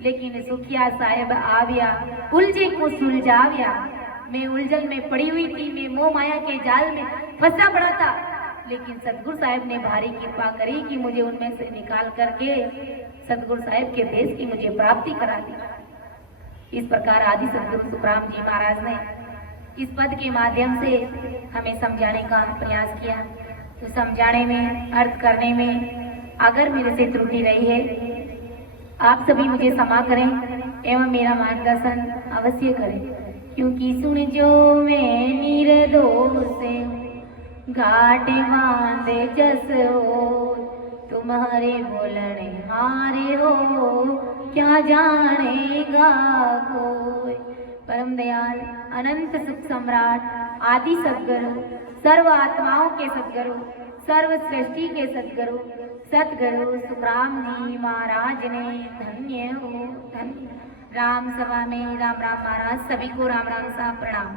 लेकिन सुखिया साहेब आविया उलझे को सुलझाविया। मैं उलझन में पड़ी हुई थी, मैं मोह माया के जाल में फंसा पड़ा था, लेकिन सतगुरु साहिब ने भारी कृपा करी कि मुझे उनमें से निकाल करके सतगुरु साहिब के देश की मुझे प्राप्ति करा दी। इस प्रकार आदि सतगुरु सुखराम जी महाराज ने इस पद के माध्यम से हमें समझाने का प्रयास किया। तो समझाने में, अर्थ करने में अगर मेरे से त्रुटि रही है, आप सभी मुझे क्षमा करें एवं मेरा मार्गदर्शन अवश्य करें, क्योंकि सुन जो मैं निर्दोष घाट बांधे जस हो, तुम्हारे बोलने हारे हो क्या जानेगा कोई। परम दयाल अनंत सुख सम्राट आदि सद्गुरु, सर्व आत्माओं के सद्गुरु, सर्व सृष्टि के सद्गुरु सतगुरु सुखराम जी महाराज ने धन्य हो धन्य। राम सभा में राम राम महाराज सभी को राम राम सा प्रणाम।